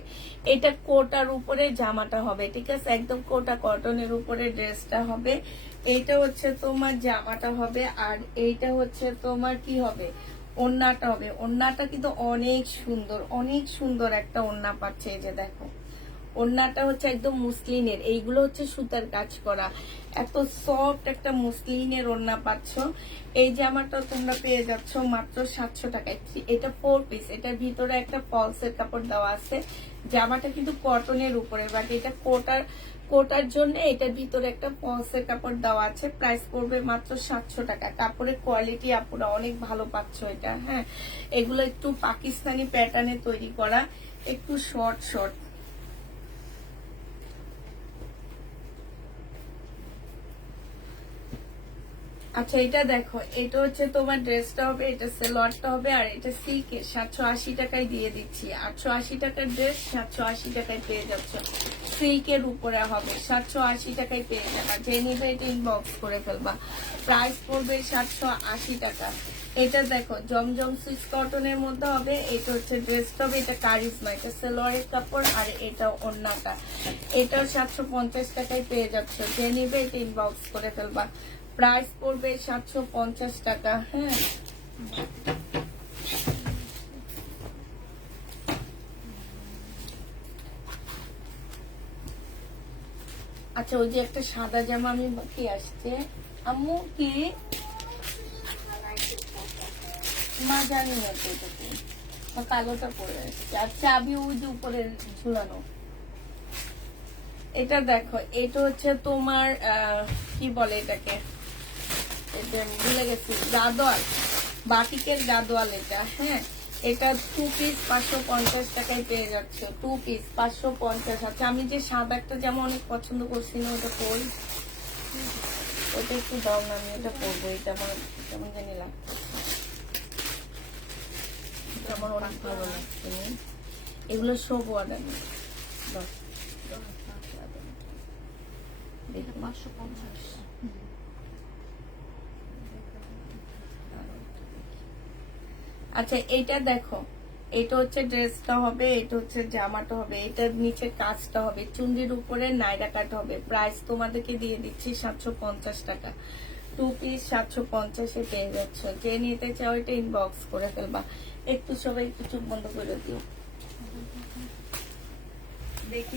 এটা কোটার উপরে জামাটা হবে, ঠিক আছে, একদম কোটা কটনের উপরে ড্রেসটা হবে। এইটা হচ্ছে তোমার জামাটা হবে, আর এইটা হচ্ছে তোমার কি হবে, ওড়নাটা হবে। ওড়নাটা কিন্তু অনেক সুন্দর, অনেক সুন্দর একটা ওড়না পাচ্ছে। এই যে দেখো, ওড়নাটা হচ্ছে একদম মুসলিনের, এইগুলো হচ্ছে সুতার কাজ করা, এত সফট একটা মুসলিনের ওড়না পাচ্ছ। এই জামাটা তোমরা পেয়ে যাচ্ছ মাত্র 700 টাকায়। এটা 4 পিস, এটার ভিতরে একটা ফলসের কাপড় দেওয়া আছে। জামাটা কিন্তু কটনের উপরে, বাট এটা কোটার জন্য এটার ভিতরে একটা ফলসের কাপড় দেওয়া আছে। প্রাইস পড়বে মাত্র 700 টাকা। কাপড়ের কোয়ালিটি আপুরা অনেক ভালো পাচ্ছ এটা। হ্যাঁ, এগুলো একটু পাকিস্তানি প্যাটার্নে তৈরি করা, একটু শর্ট শর্ট। আচ্ছা, এটা দেখো, এটা হচ্ছে তোমার ড্রেসটা হবে, এটা সালোয়ারটা হবে, আর এটা সিল্কের। 780 টাকায় দিয়ে দিচ্ছি। 880 টাকার ড্রেস 780 টাকায় পেয়ে যাচ্ছ। সিল্কের উপরে হবে, 780 টাকায় পেয়ে যাবে। যে নিবে এটা ইনবক্স করে ফেলবা। প্রাইস পড়বে 780 টাকা। এটা দেখো, জমজম সুইস কটনের মধ্যে হবে। এটা হচ্ছে ড্রেসটা হবে, এটা কারিজমা, এটা সালোয়ারের কাপড়, আর এটা ওড়নাটা। এটাও 750 টাকায় পেয়ে যাচ্ছ। যে নিবে এটা ইনবক্স করে ফেলবা। প্রাইস পড়বে 750 টাকা। হ্যাঁ, আচ্ছা ওই যে একটা সাদা জামা আমি কি আসছে আম্মু কি মা জানি না তো এটাকে কালোটা পরে আসছে আর চাবি ওই যে উপরে ঝুলানো। এটা দেখো এটা হচ্ছে তোমার কি বলে এটাকে, এটা ভুলে গেছি, গাদোয়াল, বাটিকের গাদোয়াল এটা। হ্যাঁ এটা 2 পিস 550 টাকায় পেয়ে যাচ্ছে, 2 পিস 550। আচ্ছা আমি যে সাদা একটা যেমন অনেক পছন্দ করছি না, ওটা কই, ওটা একটু দাও না, আমি এটা পরবো। এটা আমার কেমন জানি লাগছে, এটা আমার অনেক ভালো লাগছে। এগুলো সব অর্ডার এটা 550। আচ্ছা এইটা দেখো, এটা হচ্ছে ড্রেসটা হবে, এটা হচ্ছে জামাটা হবে, এটার নিচে কাজটা হবে, চুন্ডির উপরে নাইরা কাট হবে। প্রাইস তোমাদেরকে দিয়ে দিচ্ছি 750 টাকা, 2 পিস 750-এ পেয়ে যাচ্ছ। যে নিতে চাও এটা ইনবক্স করে ফেলবা। একটু সবাই একটু চুপ বন্ধ করে দিও, দেখি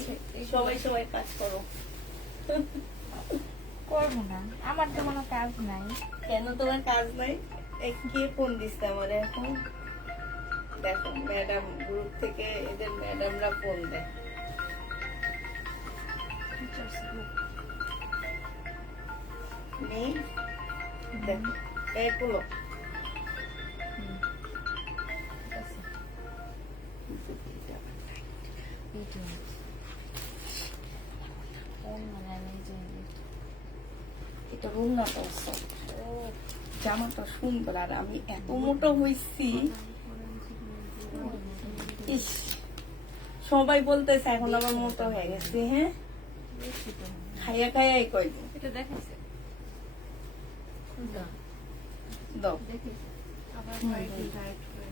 সবাই সবাই কাজ করো। করবো না, আমার তো কোনো কাজ নাই। কেন তোমার কাজ নাই? কে ফোন দিচ্ছে আমার এখন? দেখো ম্যাডাম গ্রুপ থেকে এদের ম্যাডামরা ফোন দেয়। নেই দেখো এগুলো এটা রুম না করছো, জামাটা সুন্দর। আর আমি এত মোটো হইছি, ইস সবাই বলতেছে এখন আবার মোটো হয়ে গেছে। হ্যাঁ খাইয়া খাইয়া এই কয়দিন এটা দেখাইছে দাও। আবার হুম, কয়েকদিন ডায়েট করে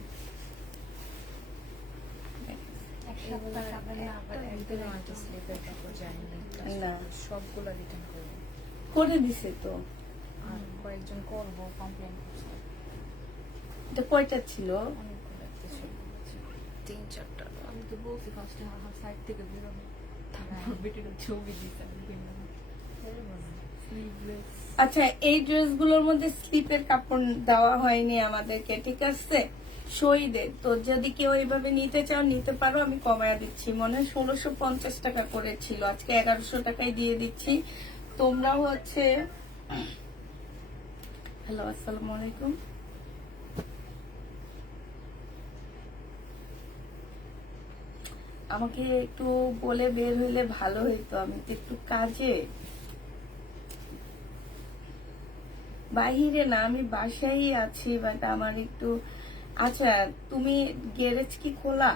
এক সপ্তাহ খাবেন না, আবার একদিন হয়তো স্লিপের কাপড় যায়নি, না সবগুলো রিটার্ন করবো। করে দিছে তো। আর কয়েকজন করবো কমপ্লেন করছে, এটা কয়টা ছিল? অনেকগুলো কিছু 3-4টা। আমি তো বলছি ফার্স্টে সাইড থেকে বেরোবো, তারপর বেটির ছবি দিতে স্লিভলেস। আচ্ছা এই ড্রেসগুলোর মধ্যে স্লিপের কাপড় দেওয়া হয়নি আমাদেরকে, ঠিক আছে? শহীদের তো যদি কেউ এইভাবে নিতে চাও নিতে পারো, আমি কমায়া দিচ্ছি। মনে হয় 1650 টাকা করে ছিল, আজকে 1100 টাকায় দিয়ে দিচ্ছি। তোমরা হচ্ছে হ্যালো আসসালামু আলাইকুম, আমাকে একটু বলে বের হইলে ভালো হইতো, আমি তো একটু কাজে বাহিরে না, আমি বাসায় আছি, বাট আমার একটু। আচ্ছা তুমি গ্যারেজ কি খোলা?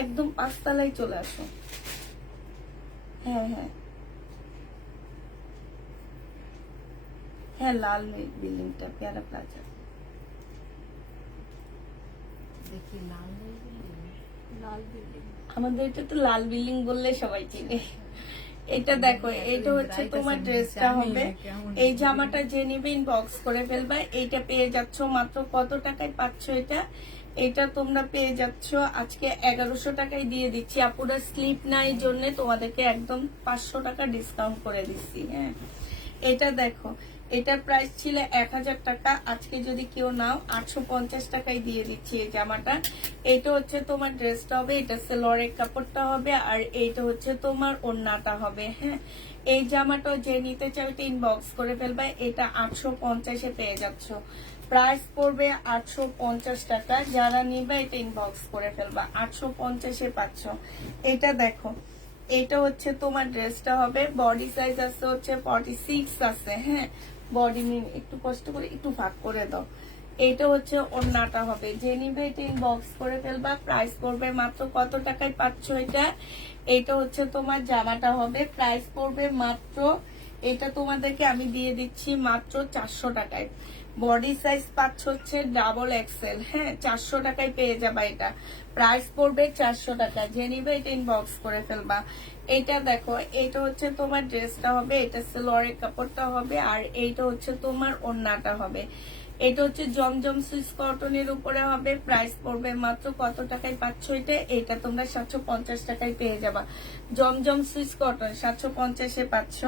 একদম 5 তলায় চলে আসো। হ্যাঁ হ্যাঁ হ্যাঁ, লাল বিল্ডিংটা পেয়ারা প্লাজা। দেখি লাল বিল্ডিং আমাদের এটা তো লাল বিল্ডিং বললে সবাই চিনে। এটা দেখো, এটা হচ্ছে তোমার ড্রেসটা হবে। এই জামাটা যে নিবে ইনবক্স করে ফেলবা। এইটা পেয়ে যাচ্ছ মাত্র কত টাকায় পাচ্ছ এটা? এটা তোমরা পেয়ে যাচ্ছ আজকে 1100 টাকায় দিয়ে দিচ্ছি। আপুরা স্লিপ নাই জন্য তোমাদেরকে একদম 500 টাকা ডিসকাউন্ট করে দিচ্ছি। হ্যাঁ এটা দেখো, এটার প্রাইস ছিল 1000 টাকা, আজকে যদি কেউ নাও 850 টাকায় দিয়ে দিচ্ছি এই জামাটা। এটা হচ্ছে তোমার ড্রেসটা হবে, এটা সেলোয়ারের কাপড়টা হবে, আর এইটা হচ্ছে তোমার ওড়নাটা হবে। হ্যাঁ এই জামাটা যে নিতে চাও এটা ইনবক্স করে ফেলবে। এটা 850-এ পেয়ে যাচ্ছ, প্রাইস পড়বে 850 টাকা। যারা নিবে এটা ইনবক্স করে ফেলবা, 850-এ পাচ্ছ। এটা দেখো, এটা হচ্ছে তোমার ড্রেসটা হবে, বডি সাইজ আছে হচ্ছে 46 আছে। হ্যাঁ বডি একটু কষ্ট করে একটু ভাগ করে দাও। এটা হচ্ছে ওড়নাটা হবে, যে নিবে এটা ইনবক্স করে ফেলবা। প্রাইস পড়বে মাত্র কত টাকায় পাচ্ছ এটা? এটা হচ্ছে তোমার জামাটা হবে, প্রাইস পড়বে মাত্র, এটা তোমাদেরকে আমি দিয়ে দিচ্ছি মাত্র 400 টাকায়। বডি সাইজ পাচ্ছ হচ্ছে ডাবল এক্সেল। হ্যাঁ 400 টাকায় পেয়ে যাবা এটা। প্রাইস পড়বে 400 টাকা। যে নিবে এটা ইনবক্স করে ফেলবা। এটা দেখো, এটা হচ্ছে তোমার ড্রেসটা হবে, এটা সালোয়ারের কাপড়টা হবে, আর এইটা হচ্ছে তোমার ওড়নাটা হবে। এটা হচ্ছে জমজম সুইস কটনের উপরে হবে। প্রাইস পড়বে মাত্র কত টাকায় পাচ্ছ এটা? এটা তোমরা 750 টাকায় পেয়ে যাবা। জমজম সুইস কটন 750-এ পাচ্ছ।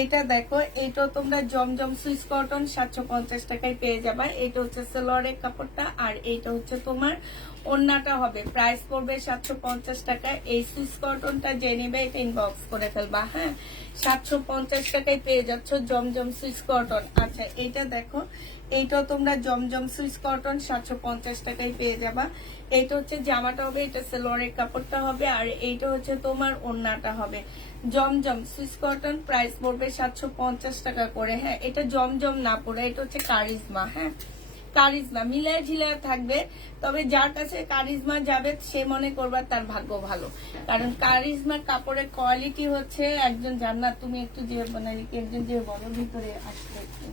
এটা দেখো, এটা তোমরা জমজম সুইস কটন 750 টাকায় পেয়ে যাবা। এটা হচ্ছে সালোয়ারের কাপড়টা, আর এইটা হচ্ছে তোমার ওড়নাটা হবে। প্রাইস পড়বে 750 টাকা। এই সুইস কটনটা যে নেবে এটা ইনবক্স করে ফেলবা। হ্যাঁ, 750 টাকায় পেয়ে যাচ্ছ জমজম সুইস কটন। আচ্ছা, এটা দেখো, এইটাও তোমরা জমজম সুইস কটন 750 টাকায় পেয়ে যাবা। এইটা হচ্ছে জামাটা হবে, এটা সালোয়ারের কাপড়টা হবে, আর এইটা হচ্ছে তোমার ওড়নাটা হবে। জমজম সুইস কটন প্রাইস পড়বে 750 টাকা করে। হ্যাঁ, এটা জমজম না পড়ে, এটা হচ্ছে কারিজমা। হ্যাঁ, কারিজমা মিলায় ঝিলায় থাকবে। তবে যার কাছে কারিজমা যাবে সে মনে করবা তার ভাগ্য ভালো, কারণ কারিজমার কাপড়ের কোয়ালিটি হচ্ছে একজন জান্নাত। তুমি একটু যে মানে একজন যে বড় ভিতরে আসলে একটু।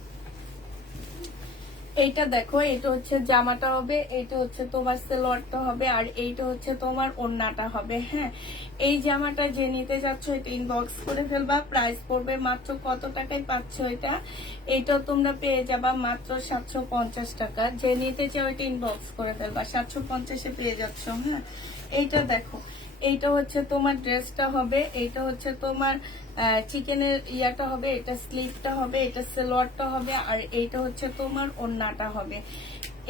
এইটা দেখো, এটা হচ্ছে জামাটা হবে, এটা হচ্ছে তোমার সালোয়ারটা হবে, আর এইটা হচ্ছে তোমার ওড়নাটা হবে। হ্যাঁ, এই জামাটা যে নিতে যাচ্ছ এটা ইনবক্স করে ফেলবা। প্রাইস পড়বে মাত্র কত টাকায় পাচ্ছ এটা? এইটাও তোমরা পেয়ে যাবা মাত্র 750 টাকা। যে নিতে চাও এটা ইনবক্স করে ফেলবা, 750-এ পেয়ে যাচ্ছ। হ্যাঁ, এইটা দেখো, এইটা হচ্ছে তোমার ড্রেসটা হবে, এইটা হচ্ছে তোমার চিকেনের ইয়াটা হবে, এটা স্লিভটা হবে, এটা সালোয়ারটা হবে, আর এইটা হচ্ছে তোমার ওড়নাটা হবে।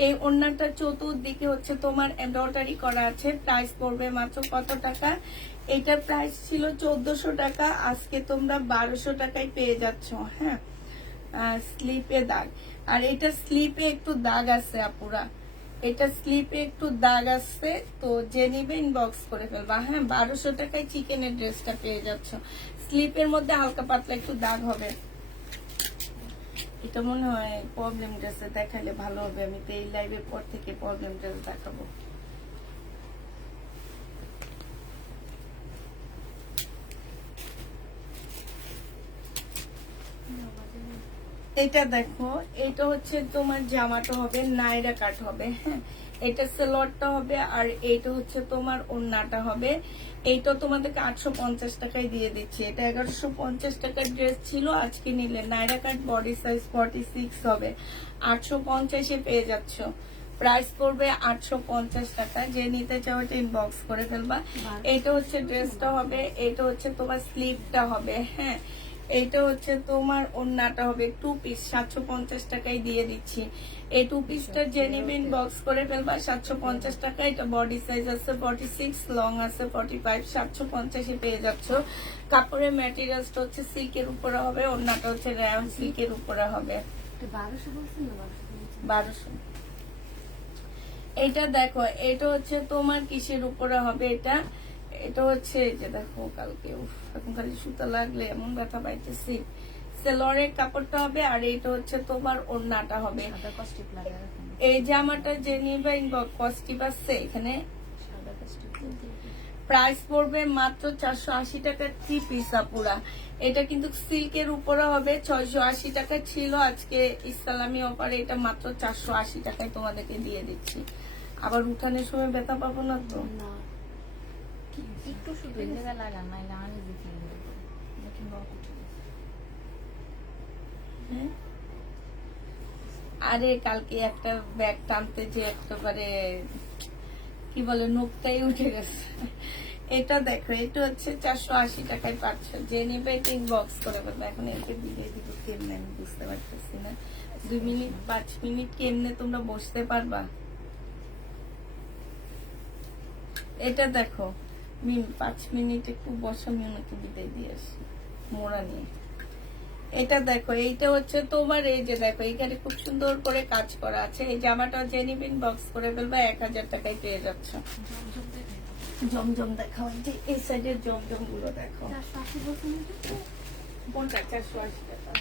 এই ওড়নাটা চতুর্দিকে হচ্ছে তোমার এমব্রয়ডারি করা আছে। প্রাইস পড়বে মাত্র কত টাকা? এটার প্রাইস ছিল 1400 টাকা, আজকে তোমরা 1200 টাকায় পেয়ে যাচ্ছ। হ্যাঁ, স্লিপে দাগ, আর এটা স্লিপে একটু দাগ আছে আপুরা, এটা স্লিপে একটু দাগ আছে, তো যে নিবে ইনবক্স করে ফেলবা। হ্যাঁ, 1200 টাকায় চিকেনের ড্রেসটা পেয়ে যাচ্ছ। স্লিপের মধ্যে হালকা পাতলা একটু দাগ হবে। এটা মনে হয় প্রবলেম ড্রেসে দেখালে ভালো হবে। আমি তো এই লাইভের পর থেকে প্রবলেম ড্রেস দেখাবো। এটা দেখো, এটা হচ্ছে তোমার জামাটা হবে, নাইরা কাট হবে। হ্যাঁ, এটা সালোয়ারটা হবে, আর এইটা হচ্ছে তোমার ওড়নাটা হবে। এইটা তোমাদেরকে 850 টাকায় দিয়ে দিচ্ছি। এটা 1150 টাকার ড্রেস ছিল, আজকে নিলে নাইরা কাট বডি সাইজ 46 হবে, 850-এ পেয়ে যাচ্ছ। প্রাইস পড়বে 850 টাকা। যে নিতে চাও এটা ইনবক্স করে ফেলবা। এইটা হচ্ছে ড্রেসটা হবে, এইটা হচ্ছে তোমার স্লিভটা হবে। হ্যাঁ, এইটা হচ্ছে তোমার ওড়নাটা হবে। 2 পিস 750 টাকায় দিয়ে দিচ্ছি। এই 2 পিসটা যে নেবে ইনবক্স করে ফেলবা, 750 টাকা। এটা বডি সাইজ আছে 46, লং আছে 45, 750-এ পেয়ে যাচ্ছ। কাপড়ের ম্যাটেরিয়ালসটা হচ্ছে সিল্কের উপরে হবে, ওড়নাটা হচ্ছে রায়ন সিল্কের উপরে হবে। 1200। এটা দেখো, এটা হচ্ছে তোমার কিসের উপরে হবে? এটা এটা হচ্ছে যে দেখো, কালকে এখন খালি সুতা লাগলে এমন ব্যথা পাইতেছি। সালোয়ারের কাপড়টা হবে, আর এইটা হচ্ছে তোমার ওড়নাটা হবে। এই জামাটা যে নিবে কস্টিপ আছে এখানে। প্রাইস পড়বে মাত্র 480 টাকা 3 পিস আপুরা। এটা কিন্তু সিল্কের উপরে হবে। 680 টাকা ছিল, আজকে ইসলামী অফারে এটা মাত্র 480 টাকায় তোমাদেরকে দিয়ে দিচ্ছি। আবার উঠানের সময় ব্যথা পাবো না তো? একটু শুধু লাগান নাই লাগানি দিতে হ্যাঁ? আরে কালকে একটা ব্যাগ টানতে যে একেবারে কি বলে নোকটাই উঠে গেছে। এটা দেখো, এটা হচ্ছে 480 টাকায় পাচ্ছ। যে নিবে এটা ইনবক্স করে বলবো। এখন একে বিলিয়ে দিব কেমনে আমি বুঝতে পারতেছি না। 2 মিনিট 5 মিনিট কেমনে তোমরা বসতে পারবা? এটা দেখো, 5 মিনিট একটু বসো, আমি ওনাকে বিদায় দিয়ে আসি মোড়া নিয়ে। এটা দেখো, এইটা হচ্ছে তোমার, এই যে দেখো এখানে খুব সুন্দর করে কাজ করা আছে। এই জামাটা যে নিবেন বক্স করে ফেলবা, 1000 টাকায় পেয়ে যাচ্ছ। জমজম দেখাও, যে এই সাইডের জমজম গুলো দেখো। কোনটা? 480 টাকা।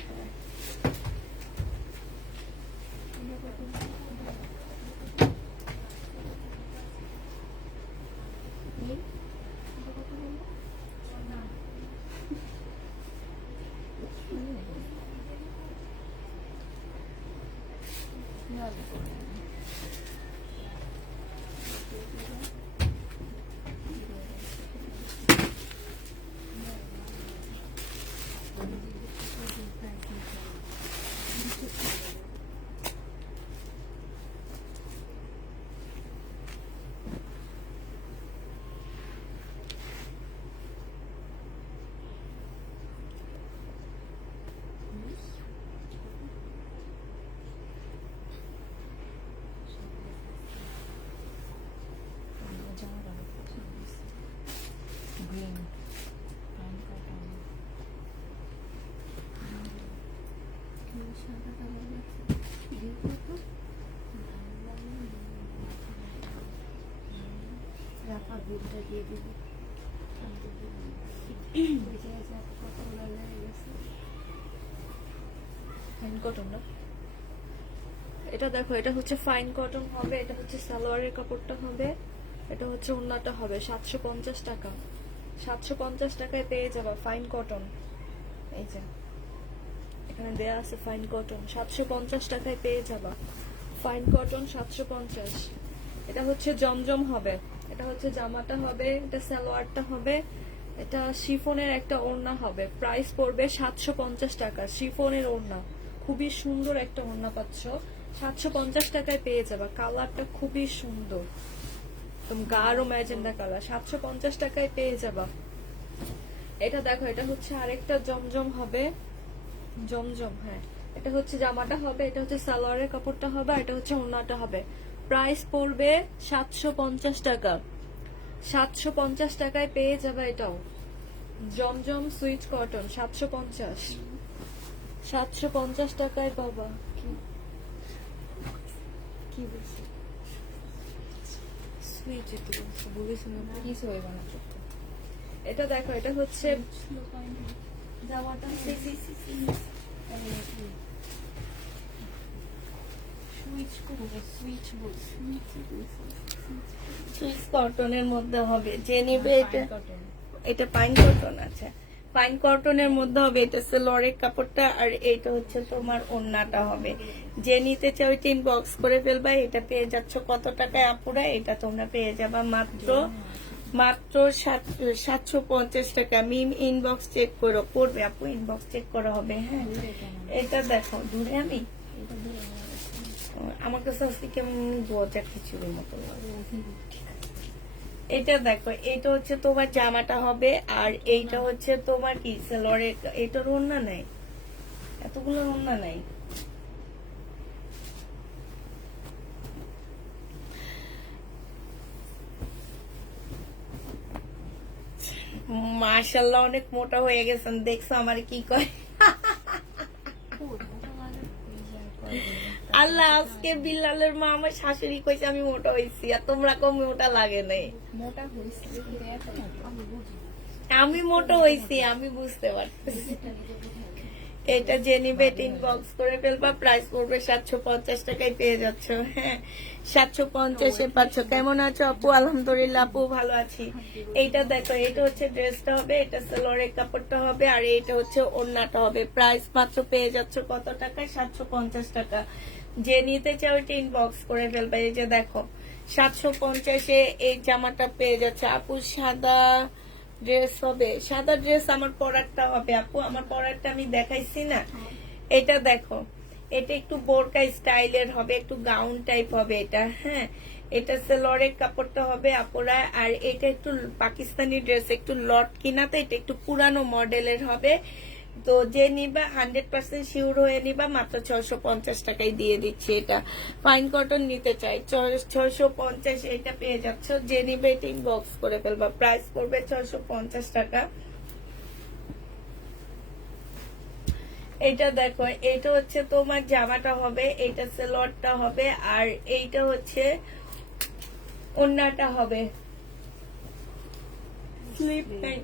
বিলটা দিয়ে দিব। ফাইন কটন না, এটা দেখো, এটা হচ্ছে ফাইন কটন হবে, এটা হচ্ছে সালোয়ারের কাপড়টা হবে, এটা হচ্ছে ওড়নাটা হবে 750 টাকা। 750 টাকায় পেয়ে যাবা ফাইন কটন। এই যে এখানে দেয়া আছে ফাইন কটন, 750 টাকায় পেয়ে যাবা ফাইন কটন 750। এটা হচ্ছে জমজম হবে, এটা হচ্ছে জামাটা হবে, এটা সালোয়ারটা হবে, এটা শিফনের একটা ওড়না হবে। প্রাইস পড়বে 750 টাকা। শিফনের ওড়না, খুবই সুন্দর একটা ওড়না পাচ্ছ, 750 টাকায় পেয়ে যাবা। কালারটা খুবই সুন্দর, একদম গাঢ় ম্যাজেন্ডা কালার, 750 টাকায় পেয়ে যাবা। এটা দেখো, এটা হচ্ছে আরেকটা জমজম হবে, জমজম, হ্যাঁ। এটা হচ্ছে জামাটা হবে, এটা হচ্ছে সালোয়ারের কাপড়টা হবে, আর এটা হচ্ছে ওড়নাটা হবে। প্রাইস পড়বে 750 টাকা। 750 টাকায় পেয়ে যাবে এটাও। জমজম সুইচ কটন 750। 750 টাকায় পাবা। কি বলছি, সুইচ বলেছি না, কিছু হইব না চুপ। এটা দেখো, এটা হচ্ছে জামাটা সুইচ কটনের মধ্যে হবে, যে নিবে এটা, এটা পাইন কটন আছে, পাইন কটনের মধ্যে হবে। এটা সেলোয়ারের কাপড়টা, আর এইটা হচ্ছে তোমার ওড়নাটা হবে। যে নিতে চাও ওইটা ইনবক্স করে ফেলবা। এটা পেয়ে যাচ্ছ কত টাকায় আপুরা? এটা তোমরা পেয়ে যাবা মাত্র 750 টাকা। মিম ইনবক্স চেক করো, করবে আপু, ইনবক্স চেক করা হবে। হ্যাঁ, এটা দেখো দূরে, আমি আমার কাছে আজকে কেমন বোঝা খিচুড়ির মতো লাগে। এটা দেখো, এটা হচ্ছে তোমার জামাটা হবে, আর এইটা হচ্ছে তোমার কি সালোয়ারের। এটার ওড়না নাই, এতগুলো ওড়না নাই। মাশাআল্লাহ, অনেক মোটা হয়ে গেছেন, দেখছো আমার কি কয়। আল্লাহ, আজকে বিল্লালের মা আমার শাশুড়ি কইছে আমি মোটা হইছি, আর তোমরা কম মোটা লাগে নাই। মোটা হয়েছে কিন্তু এখন আমি মোটা হইছি, আমি বুঝতে পারতেছি। এটা যে নিবে ইনবক্স করে ফেলবা। প্রাইস পড়বে 750 টাকায় পেয়ে যাচ্ছ। হ্যাঁ, 750-এ পাচ্ছ। কেমন আছো আপু? আলহামদুলিল্লাহ আপু, ভালো আছি। এইটা দেখো, এটা হচ্ছে ড্রেসটা হবে, এটা সালোয়ারের কাপড়টা হবে, আর এইটা হচ্ছে ওড়নাটা হবে। প্রাইস মাত্র পেয়ে যাচ্ছ কত টাকায়? 750 টাকা। যে নিতে চাও এটা ইনবক্স করে ফেলবা। এই যে দেখো, 750-এ এই জামাটা পেয়ে যাচ্ছে আপু। সাদা ড্রেস হবে, সাদা ড্রেস আমার পরারটা হবে আপু, আমার পরারটা আমি দেখাইছি না। এটা দেখো, এটা একটু বোরকা স্টাইলের হবে, একটু গাউন টাইপ হবে এটা। হ্যাঁ, এটা সালোয়ারের কাপড়টা হবে আপুরা, আর এটা একটু পাকিস্তানি ড্রেস, একটু লট কিনাতে, এটা একটু পুরানো মডেলের হবে। তো যে নিবা 100% শিওর হয়ে নিবা, মাত্র 650 টাকায় দিয়ে দিচ্ছি। এটা ফাইন কটন নিতে চাই, 650 এটা পেয়ে যাচ্ছ। যে নিবে এটা ইনবক্স করে ফেলবা। প্রাইস পড়বে 650 টাকা। এটা দেখো, এটা হচ্ছে তোমার জামাটা হবে, এটা সালোয়ারটা হবে, আর এইটা হচ্ছে ওড়নাটা হবে। স্লিপ নাই,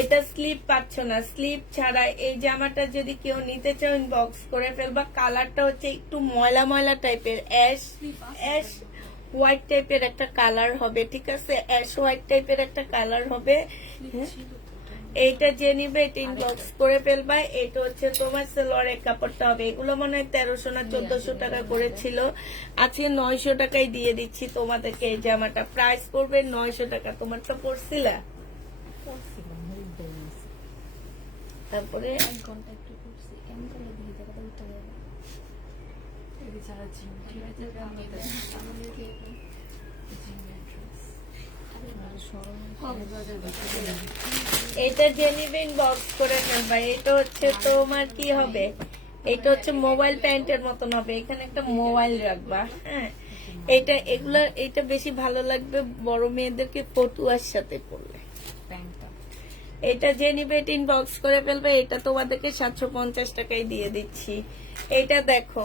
এটা স্লিপ পাচ্ছ না, স্লিপ ছাড়া এই জামাটা যদি কেউ নিতে চাও ইনবক্স করে ফেলবা। কালারটা হচ্ছে একটু ময়লা ময়লা টাইপের, অ্যাশ হোয়াইট টাইপের একটা কালার হবে, ঠিক আছে? অ্যাশ হোয়াইট টাইপের একটা কালার হবে। এইটা যে নিবে এটা ইনবক্স করে ফেলবা। এটা হচ্ছে তোমার সালোয়ারের কাপড়টা হবে। এগুলো মনে হয় 1300 না 1400 টাকা করেছিল, আজকে 900 টাকায় দিয়ে দিচ্ছি তোমাদেরকে এই জামাটা। প্রাইস পড়বে 900 টাকা। তোমার তো পড়ছিলা, তারপরে এটা জেনিবেন বক্স করে ফেলবা। এটা হচ্ছে তোমার কি হবে, এটা হচ্ছে মোবাইল প্যান্টের মতন হবে, এখানে একটা মোবাইল রাখবা। হ্যাঁ, এটা এগুলা, এটা বেশি ভালো লাগবে বড় মেয়েদেরকে পটুয়ার সাথে পরলে। এটা যে নিবে এটা ইনবক্স করে ফেলবে। এটা তোমাদেরকে 750 টাকায় দিয়ে দিচ্ছি। এটা দেখো,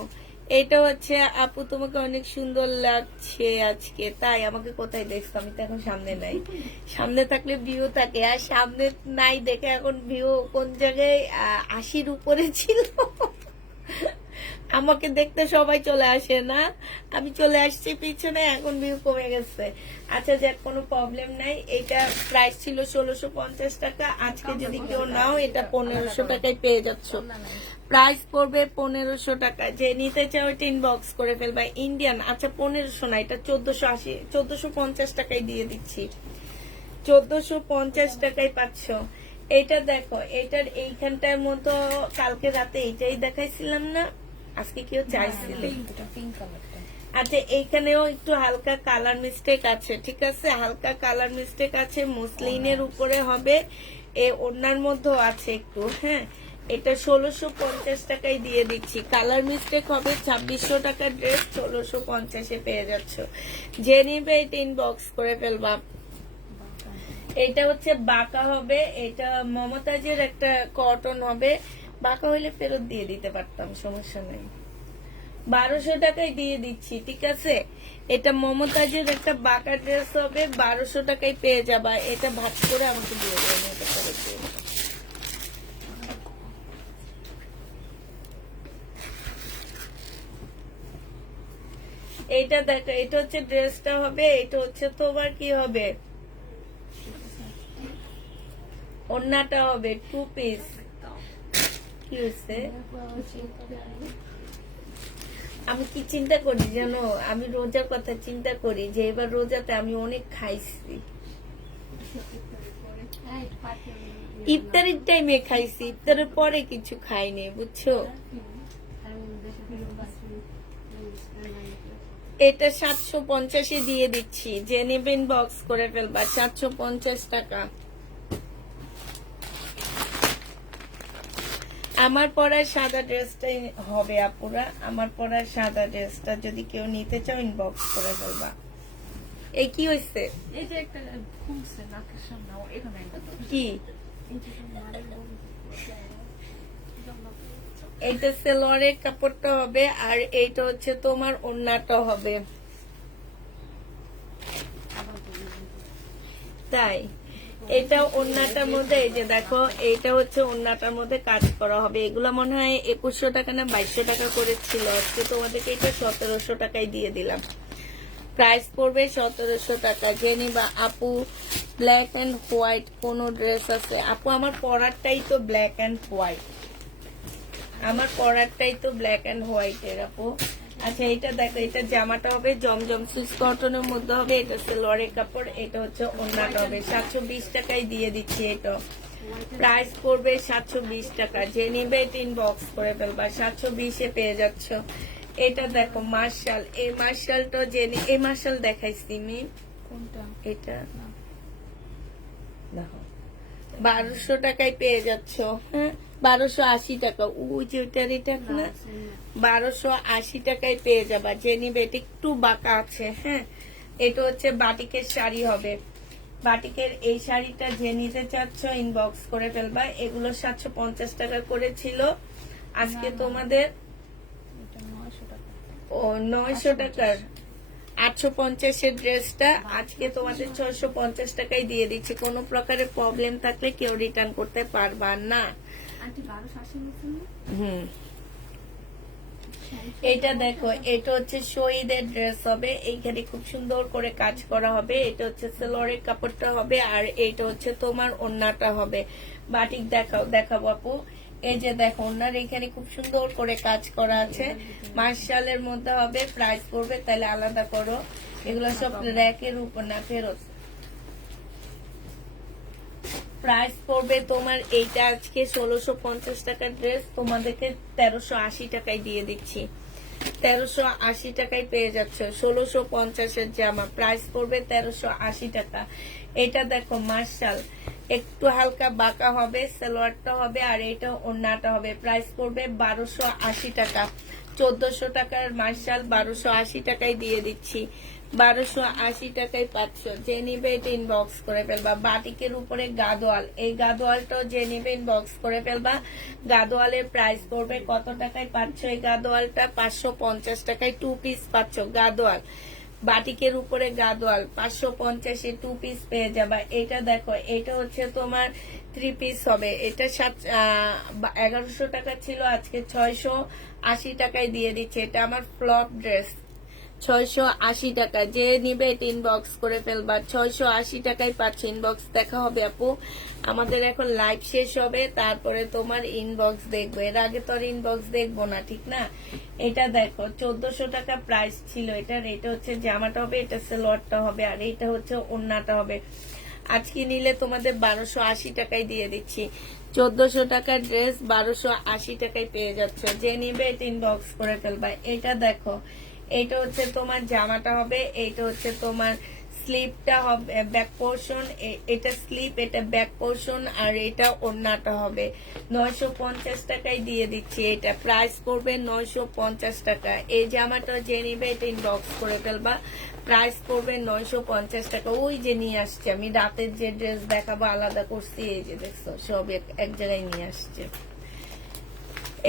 এটা হচ্ছে আপু তোমাকে অনেক সুন্দর লাগছে আজকে, তাই? আমাকে কোথায় দেখছো? আমি তো এখন সামনে নাই। সামনে থাকলে ভিউ থাকে, আর সামনে নাই দেখে এখন ভিউ কোন জায়গায় 80-র উপরে ছিল। আমাকে দেখতে সবাই চলে আসে না, আমি চলে আসছি পিছনে, এখন ভিউ কমে গেছে। আচ্ছা যাক, কোনো প্রবলেম নাই। এটা প্রাইস ছিল 1650 টাকা, আজকে যদি কেউ নাও এটা 1500 টাকায় পেয়ে যাচ্ছ। প্রাইস পড়বে 1500 টাকা। যে নিতে চাও এটা ইনবক্স করে ফেলবা। ইন্ডিয়ান, আচ্ছা 1500 না, এটা 1480 1450 টাকায় দিয়ে দিচ্ছি। 1450 টাকায় পাচ্ছ। এটা দেখো, এটার এইখানটার মতো কালকে রাতে এইটাই দেখাইছিলাম না, আজকে কেউ চাইছিল। পিঙ্ক কালারটা। আচ্ছা এইখানেও একটু হালকা কালার মিস্টেক আছে, ঠিক আছে, হালকা কালার মিস্টেক আছে। মুসলিনের উপরে হবে, এ ওড়নার মধ্যেও আছে একটু। হ্যাঁ, এটা 1650 টাকায় দিয়ে দিচ্ছি। কালার মিস্টেক হবে, 2600 টাকার ড্রেস 1650-এ পেয়ে যাচ্ছ। যে নিবে এটা ইনবক্স করে ফেলবা। এটা হচ্ছে বাঁকা হবে, এটা মমতাজের একটা কটন হবে। বাঁকা হইলে ফেরত দিয়ে দিতে পারতাম, সমস্যা নাই। 1200 টাকায় দিয়ে দিচ্ছি, ঠিক আছে। এটা মমতাজের একটা বাঁকা ড্রেস হবে, 1200 টাকায় পেয়ে যাবা। এটা ভাগ করে আমাকে দিয়ে দেবেন, এটা ফেরত দিয়ে দেবেন। এইটা দেখো, এটা হচ্ছে ড্রেসটা হবে, এটা হচ্ছে তোমার কি হবে, ওড়নাটা হবে 2 পিস। কি হয়েছে? আমি কি চিন্তা করি জানো, আমি রোজার কথা চিন্তা করি যে এবার রোজাতে আমি অনেক খাইছি, ইফতারের টাইমে খাইছি, ইফতারের পরে কিছু খাইনি, বুঝছো। এটা 750-এ দিয়ে দিচ্ছি। যে নেবেন বক্স করে ফেলবা, 750 টাকা। আমার পরার সাদা ড্রেসটাই হবে আপুরা, আমার পরার সাদা ড্রেসটা যদি কেউ নিতে চাও ইনবক্স করে ফেলবা। এই কি হয়েছে? এই যে একটা খুলছে নাকের সামনে, এখানে একটা তো কি এইটা সেলোয়ারের কাপড়টা হবে, আর এইটা হচ্ছে তোমার ওড়নাটা হবে, তাই। এটা ওড়নাটার মধ্যে, এই যে দেখো, এইটা হচ্ছে ওড়নাটার মধ্যে কাজ করা হবে। এগুলো মনে হয় 2100 টাকা না 2200 টাকা করে ছিল, আজকে তোমাদেরকে এটা 1700 টাকায় দিয়ে দিলাম। প্রাইস পড়বে 1700 টাকা। যে নিবা আপু, ব্ল্যাক এন্ড হোয়াইট কোন ড্রেস আছে? আপু আমার পরারটাই তো ব্ল্যাক এন্ড হোয়াইট, আমার পরারটাই তো ব্ল্যাক এন্ড হোয়াইট এর আপু। আচ্ছা এটা দেখো, এটা জামাটা হবে জমজম সুইস কটনের মধ্যে হবে, এটা সেলোয়ারের কাপড়, এটা হচ্ছে ওড়নাটা হবে। 720 টাকায় দিয়ে দিচ্ছি। এটা প্রাইস পড়বে 720 টাকা। যে নিবে এটা ইনবক্স করে ফেলবা, 720-এ পেয়ে যাচ্ছ। এটা দেখো মার্শাল, এই মার্শালটা এই মার্শাল দেখাইছি আমি, কোনটা? এটা দেখো 1200 টাকায় পেয়ে যাচ্ছ। হ্যাঁ, 1280 টাকা। ওই যে ওইটার এটা না, 1280 টাকায় পেয়ে যাবা। যে নিবে, এটা একটু বাঁকা আছে। হ্যাঁ, এটা হচ্ছে বাটিকের শাড়ি হবে। বাটিকের এই শাড়িটা যে নিতে চাচ্ছ ইনবক্স করে ফেলবা। এগুলো 750 টাকা করে ছিল, আজকে তোমাদের এটা 900 টাকা। ও 900 টাকার 850-এর ড্রেসটা আজকে তোমাদের 650 টাকায় দিয়ে দিচ্ছি। কোনো প্রকারের প্রবলেম থাকলে কেউ রিটার্ন করতে পারবা না। আন্টি 1280 নিছেন না? হুম, এটা দেখো, এটা হচ্ছে শহীদের ড্রেস হবে, এইখানে খুব সুন্দর করে কাজ করা হবে। এটা হচ্ছে সেলোয়ারের কাপড়টা হবে, আর এইটা হচ্ছে তোমার ওড়নাটা হবে। বাটিক দেখাবো আপু। এই যে দেখো, ওড়নার এখানে খুব সুন্দর করে কাজ করা আছে, মার্শালের মধ্যে হবে। প্রাইস পড়বে, তাহলে আলাদা করো, এগুলো সব র্যাকের উপর না, ফেরত। প্রাইস পড়বে তোমার এইটা আজকে 1650 টাকার ড্রেস তোমাদেরকে 1380 টাকায় দিয়ে দিচ্ছি। 1380 টাকায় পেয়ে যাচ্ছে 1650-এর জামা। প্রাইস পড়বে 1380 টাকা। এটা দেখো মার্শাল, একটু হালকা বাঁকা হবে, সালোয়ারটা হবে, আর এটা ওড়নাটা হবে। প্রাইস পড়বে 1280 টাকা। 1400 টাকার মার্শাল 1280 টাকায় দিয়ে দিচ্ছি। 1280 টাকায় পাচ্ছ। যে নিবে এটা ইনবক্স করে ফেলবা। বাটিকের উপরে গাদোয়াল, এই গাদোয়ালটাও যে নিবে ইনবক্স করে ফেলবা। গাদোয়ালের প্রাইস পড়বে কত টাকায় পাচ্ছ? এই গাদোয়ালটা 550 টাকায় 2 পিস পাচ্ছ। গাদোয়াল, বাটিকের উপরে গাদোয়াল 550-এ 2 পিস পেয়ে যাবা। এটা দেখো, এটা হচ্ছে তোমার 3 পিস হবে। এটা 1100 টাকা ছিল, আজকে 680 টাকায় দিয়ে দিচ্ছে। এটা আমার ফ্লপ ড্রেস, 680 টাকা। যে নিবে এটা ইনবক্স করে ফেলবা। 680 টাকায় পাচ্ছে। ইনবক্স দেখা হবে আপু, আমাদের এখন লাইভ শেষ হবে, তারপরে তোমার ইনবক্স দেখবো। এর আগে তো আর ইনবক্স দেখবো না, ঠিক না? এটা দেখো 1400 টাকা প্রাইস ছিল এটার। এটা হচ্ছে জামাটা হবে, এটা সালোয়ারটা হবে, আর এটা হচ্ছে ওড়নাটা হবে। আজকে নিলে তোমাদের 1280 টাকায় দিয়ে দিচ্ছি। 1400 টাকার ড্রেস 1280 টাকায় পেয়ে যাচ্ছে। যে নিবে এটা ইনবক্স করে ফেলবা। এটা দেখো, এটা হচ্ছে তোমার জামাটা হবে, এটা হচ্ছে তোমার স্লিপটা হবে, ব্যাক পোর্শন। এটা স্লিপ, এটা ব্যাক পোর্শন, আর এটা ওড়নাটা হবে। 950 টাকায় দিয়ে দিচ্ছি। এটা প্রাইস পড়বে 950 টাকা। এই জামাটা যে নিবে এটা ইনবক্স করে ফেলবা। প্রাইস পড়বে 950 টাকা। ওই যে নিয়ে আসছে, আমি রাতের যে ড্রেস দেখাবো আলাদা করছি, এই যে দেখছো সব এক জায়গায় নিয়ে আসছে।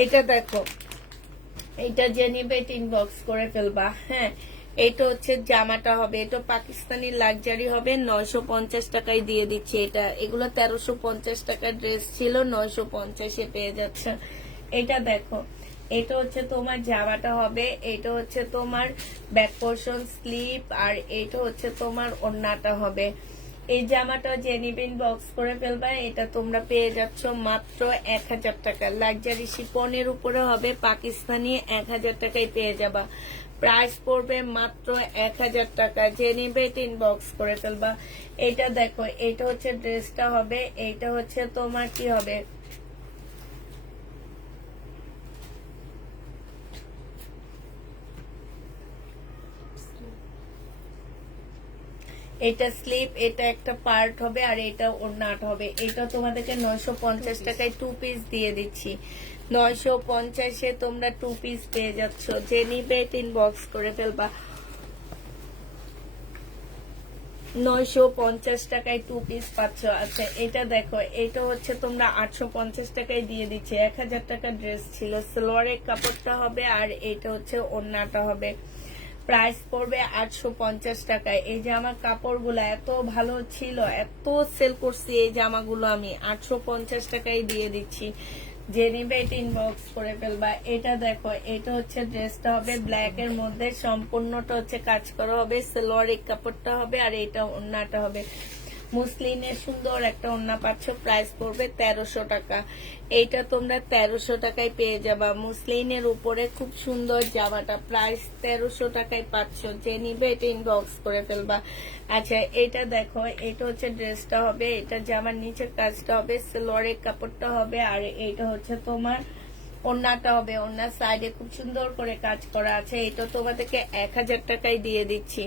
এটা দেখো, এটা যে নিবে এটা ইনবক্স করে ফেলবা। হ্যাঁ, এটা হচ্ছে জামাটা হবে, এটা পাকিস্তানি লাক্সারি হবে। 950 টাকায় দিয়ে দিচ্ছি এটা। এগুলো 1350 টাকার ড্রেস ছিল, 950-এ পেয়ে যাচ্ছে। এটা দেখো, এটা হচ্ছে তোমার জামাটা হবে, এটা হচ্ছে তোমার ব্যাক পোর্শন স্লিপ, আর এটা হচ্ছে তোমার ওড়নাটা হবে। এই জামাটা যে নিবে ইনবক্স করে ফেলবা। এটা তোমরা পেয়ে যাচ্ছ মাত্র 1000 টাকা। লাক্সারি শিপনের উপরে হবে, পাকিস্তানি 1000 টাকায় পেয়ে যাবা। প্রাইস পড়বে মাত্র 1000 টাকা। যে নিবে এটা ইনবক্স করে ফেলবা। এটা দেখো, এটা হচ্ছে ড্রেসটা হবে, এইটা হচ্ছে তোমার কি হবে, এটা স্লিপ, এটা একটা পার্ট হবে, আর এটা ওড়নাটা হবে। এটা তোমাদেরকে 950 টাকায় 2 পিস দিয়ে দিচ্ছি। 950-এ তোমরা 2 পিস পেয়ে যাচ্ছ। যে নিবে এটা ইনবক্স করে ফেলবা। 950 টাকায় 2 পিস পাচ্ছ। আচ্ছা, এটা দেখো, এটা হচ্ছে তোমরা 850 টাকায় দিয়ে দিচ্ছে। 1000 টাকা ড্রেস ছিল। সালোয়ারের কাপড়টা হবে, আর এটা হচ্ছে ওড়নাটা হবে। প্রাইস পড়বে 850 টাকায়। এই জামার কাপড়গুলো এত ভালো ছিল, এত সেল করছি এই জামাগুলো আমি 850 টাকায় দিয়ে দিচ্ছি। যে নিবে এটা ইনবক্স করে ফেলবা। এটা দেখো, এটা হচ্ছে ড্রেসটা হবে ব্ল্যাক এর মধ্যে, সম্পূর্ণটা হচ্ছে কাজ করা হবে। সালোয়ারের কাপড়টা হবে, আর এটা ওড়নাটা হবে। মুসলিনের সুন্দর একটা ওড়না পাচ্ছ। প্রাইস পড়বে 1300 টাকা। এইটা তোমরা 1300 টাকায় পেয়ে যাবা। মুসলিনের উপরে খুব সুন্দর জামাটা, প্রাইস 1300 টাকায় পাচ্ছ। যে নিবে এটা ইনবক্স করে ফেলবা। আচ্ছা, এটা দেখো, এটা হচ্ছে ড্রেসটা হবে, এটা জামার নিচের কাজটা হবে, সালোয়ারের কাপড়টা হবে, আর এইটা হচ্ছে তোমার ওড়নাটা হবে। ওড়নার সাইডে খুব সুন্দর করে কাজ করা আছে। এটা তোমাদেরকে 1000 টাকায় দিয়ে দিচ্ছি।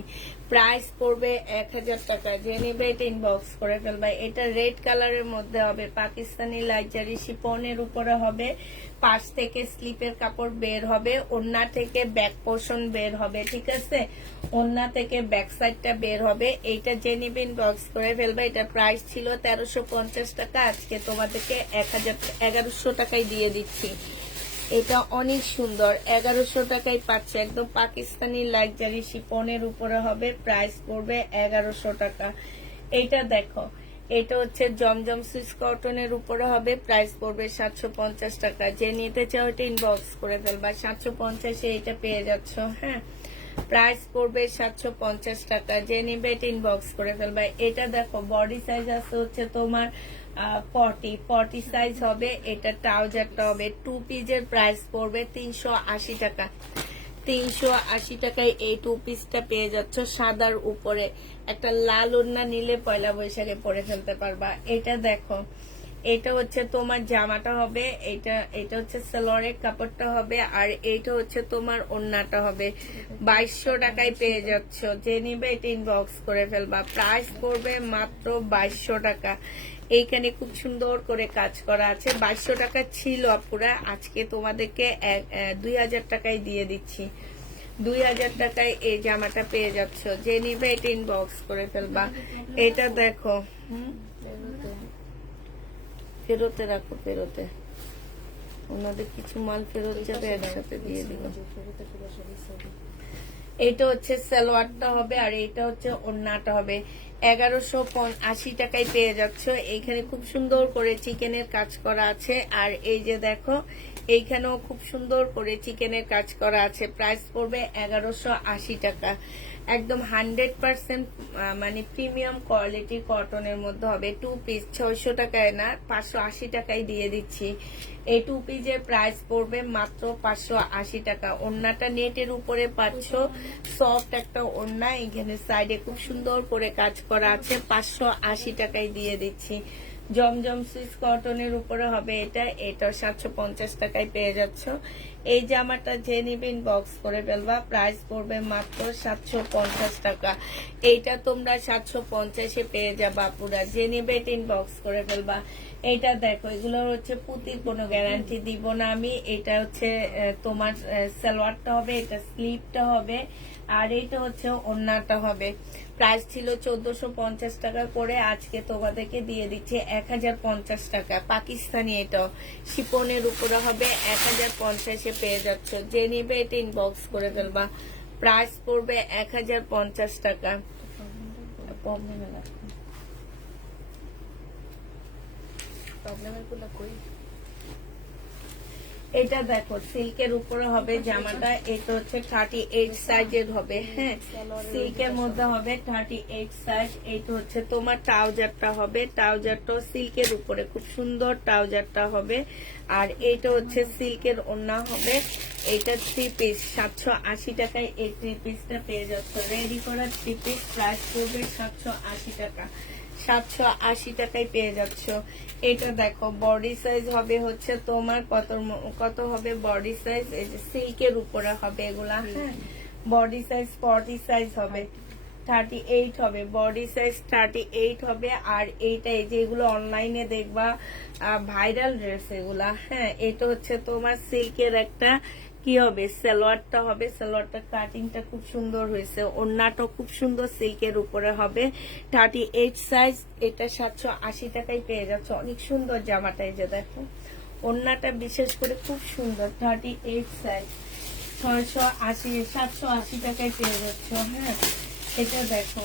প্রাইস পড়বে 1000 টাকা। যে নেবে এটা ইনবক্স করে ফেলবা। এটা রেড কালারের মধ্যে হবে, পাকিস্তানি লাক্সারি শিপনের উপরে হবে। পাশ থেকে স্লিপের কাপড় বের হবে, ওড়না থেকে ব্যাক পোর্শন বের হবে, ঠিক আছে? ওড়না থেকে ব্যাক সাইডটা বের হবে। এইটা যে নিবে ইনবক্স করে ফেলবা। এটা প্রাইস ছিল 1350 টাকা, আজকে তোমাদেরকে 1100 টাকায় দিয়ে দিচ্ছি। এটা অনেক সুন্দর, 1100 টাকায় পাচ্ছে। একদম পাকিস্তানি লাক্সারি শিপনের উপরে হবে। প্রাইস পড়বে 1100 টাকা। এইটা দেখো, এটা হচ্ছে জমজম সুইস কটনের উপরে হবে। প্রাইস পড়বে 750 টাকা। যে নিতে চাও এটা ইনবক্স করে ফেলবা। 750-এ এটা পেয়ে যাচ্ছ। হ্যাঁ, প্রাইস পড়বে 750 টাকা। যে নিবে এটা ইনবক্স করে ফেলবা। এটা দেখো, বডি সাইজ আছে হচ্ছে তোমার 40 সাইজ হবে। এটা ট্রাউজারটা হবে 2 পিসের। প্রাইস পড়বে 380 টাকা। 380 টাকায় এই 2 পিসটা পেয়ে যাচ্ছ। সাদার উপরে একটা লাল ওড়না নিলে পয়লা বৈশাখে পরে ফেলতে পারবা। এটা দেখো, এটা হচ্ছে তোমার জামাটা হবে, এটা হচ্ছে সালোয়ারের কাপড়টা হবে, আর এইটা হচ্ছে তোমার ওড়নাটা হবে। 2200 টাকায় পেয়ে যাচ্ছ, যে নিবে এটা ইনবক্স করে ফেলবা। প্রাইস পড়বে মাত্র 2200 টাকা। এইখানে খুব সুন্দর করে কাজ করা আছে। 2200 টাকা ছিল আপুরা, আজকে তোমাদেরকে 2000 টাকায় দিয়ে দিচ্ছি। 2000 টাকায় এই জামাটা পেয়ে যাচ্ছ, যে নিবে এটা ইনবক্স করে ফেলবা। এটা দেখো, ফেরতে রাখো, ফেরতে ওনাদের কিছু মাল ফেরত যাবে, একসাথে দিয়ে দিব। এটা হচ্ছে সালোয়ারটা হবে, আর এটা হচ্ছে ওড়নাটা হবে। 1180 টাকায় পেয়ে যাচ্ছ। এইখানে খুব সুন্দর করে চিকেনের কাজ করা আছে, আর এই যে দেখো এইখানেও খুব সুন্দর করে চিকেনের কাজ করা আছে। প্রাইস পড়বে 1180 টাকা। একদম 100% মানে প্রিমিয়াম কোয়ালিটি কটনের মধ্যে হবে। 2 পিস 600 টাকায় না, 580 টাকায় দিয়ে দিচ্ছি। এই 2 পিসের প্রাইস পড়বে মাত্র 580 টাকা। ওড়নাটা নেটের উপরে পাচ্ছ, সফট একটা ওড়না, এখানে সাইডে খুব সুন্দর করে কাজ করা আছে। 580 টাকায় দিয়ে দিচ্ছি। জমজম সুইস কটনের উপরে হবে এটা 750 টাকায় পেয়ে যাচ্ছ। এই জামাটা যে নিবেন বক্স করে ফেলবা। প্রাইস পড়বে মাত্র 750 টাকা। এইটা তোমরা 750-এ পেয়ে যাবা পুরা, যে নিবে বক্স করে ফেলবা। এটা দেখো, এগুলো হচ্ছে পুঁতির কোনো গ্যারান্টি দিব না আমি। এটা হচ্ছে তোমার সালোয়ারটা হবে, এটা স্লিভটা হবে, আর এইটা হচ্ছে ওড়নাটা হবে। প্রাইস ছিল 1450 টাকা করে, আজকে তোমাদেরকে দিয়ে দিচ্ছে 1050 টাকা। পাকিস্তানি, এটা শিপনের উপরে হবে, 1050-এ পেয়ে যাচ্ছ। যে নিবে এটা ইনবক্স করে ফেলবা। প্রাইস পড়বে 1050 টাকা। প্রবলেমের গুলো কই? এটা দেখো সিল্কের উপরে হবে জামাটা। এটা হচ্ছে 38 সাইজের হবে। হ্যাঁ, সিল্কের মধ্যে হবে 38 সাইজ। এইটা হচ্ছে তোমার ট্রাউজারটা হবে, ট্রাউজারটা সিল্কের উপরে খুব সুন্দর ট্রাউজারটা হবে। আর এইটা হচ্ছে সিল্কের ওড়না হবে। এইটা 3 পিস 780 টাকায় এই 3 পিসটা পেয়ে যাচ্ছে। রেডি করা 3 পিস প্রাইস পড়বে 780 টাকা। 780 টাকায় পেয়ে যাচ্ছ। এটা দেখো বডি সাইজ হবে হচ্ছে তোমার কত হবে বডি সাইজ, এই যে সিল্কের উপরে হবে এগুলা। হ্যাঁ, বডি সাইজ 40 সাইজ হবে, 38 হবে বডি সাইজ, 38 হবে। আর এইটা এই যে এগুলো অনলাইনে দেখবা ভাইরাল ড্রেস এগুলা। হ্যাঁ, এটা হচ্ছে তোমার সিল্কের একটা কি হবে, সালোয়ারটা হবে। সালোয়ারটা কাটিংটা খুব সুন্দর হয়েছে। ওড়নাটা খুব সুন্দর সিল্কের উপরে হবে, 38 সাইজ। এটা 780 টাকায় পেয়ে যাচ্ছে। অনেক সুন্দর জামাটা, এই যে দেখো ওড়নাটা বিশেষ করে খুব সুন্দর, 38 সাইজ, 780 টাকায় পেয়ে যাচ্ছ। হ্যাঁ, এটা দেখো,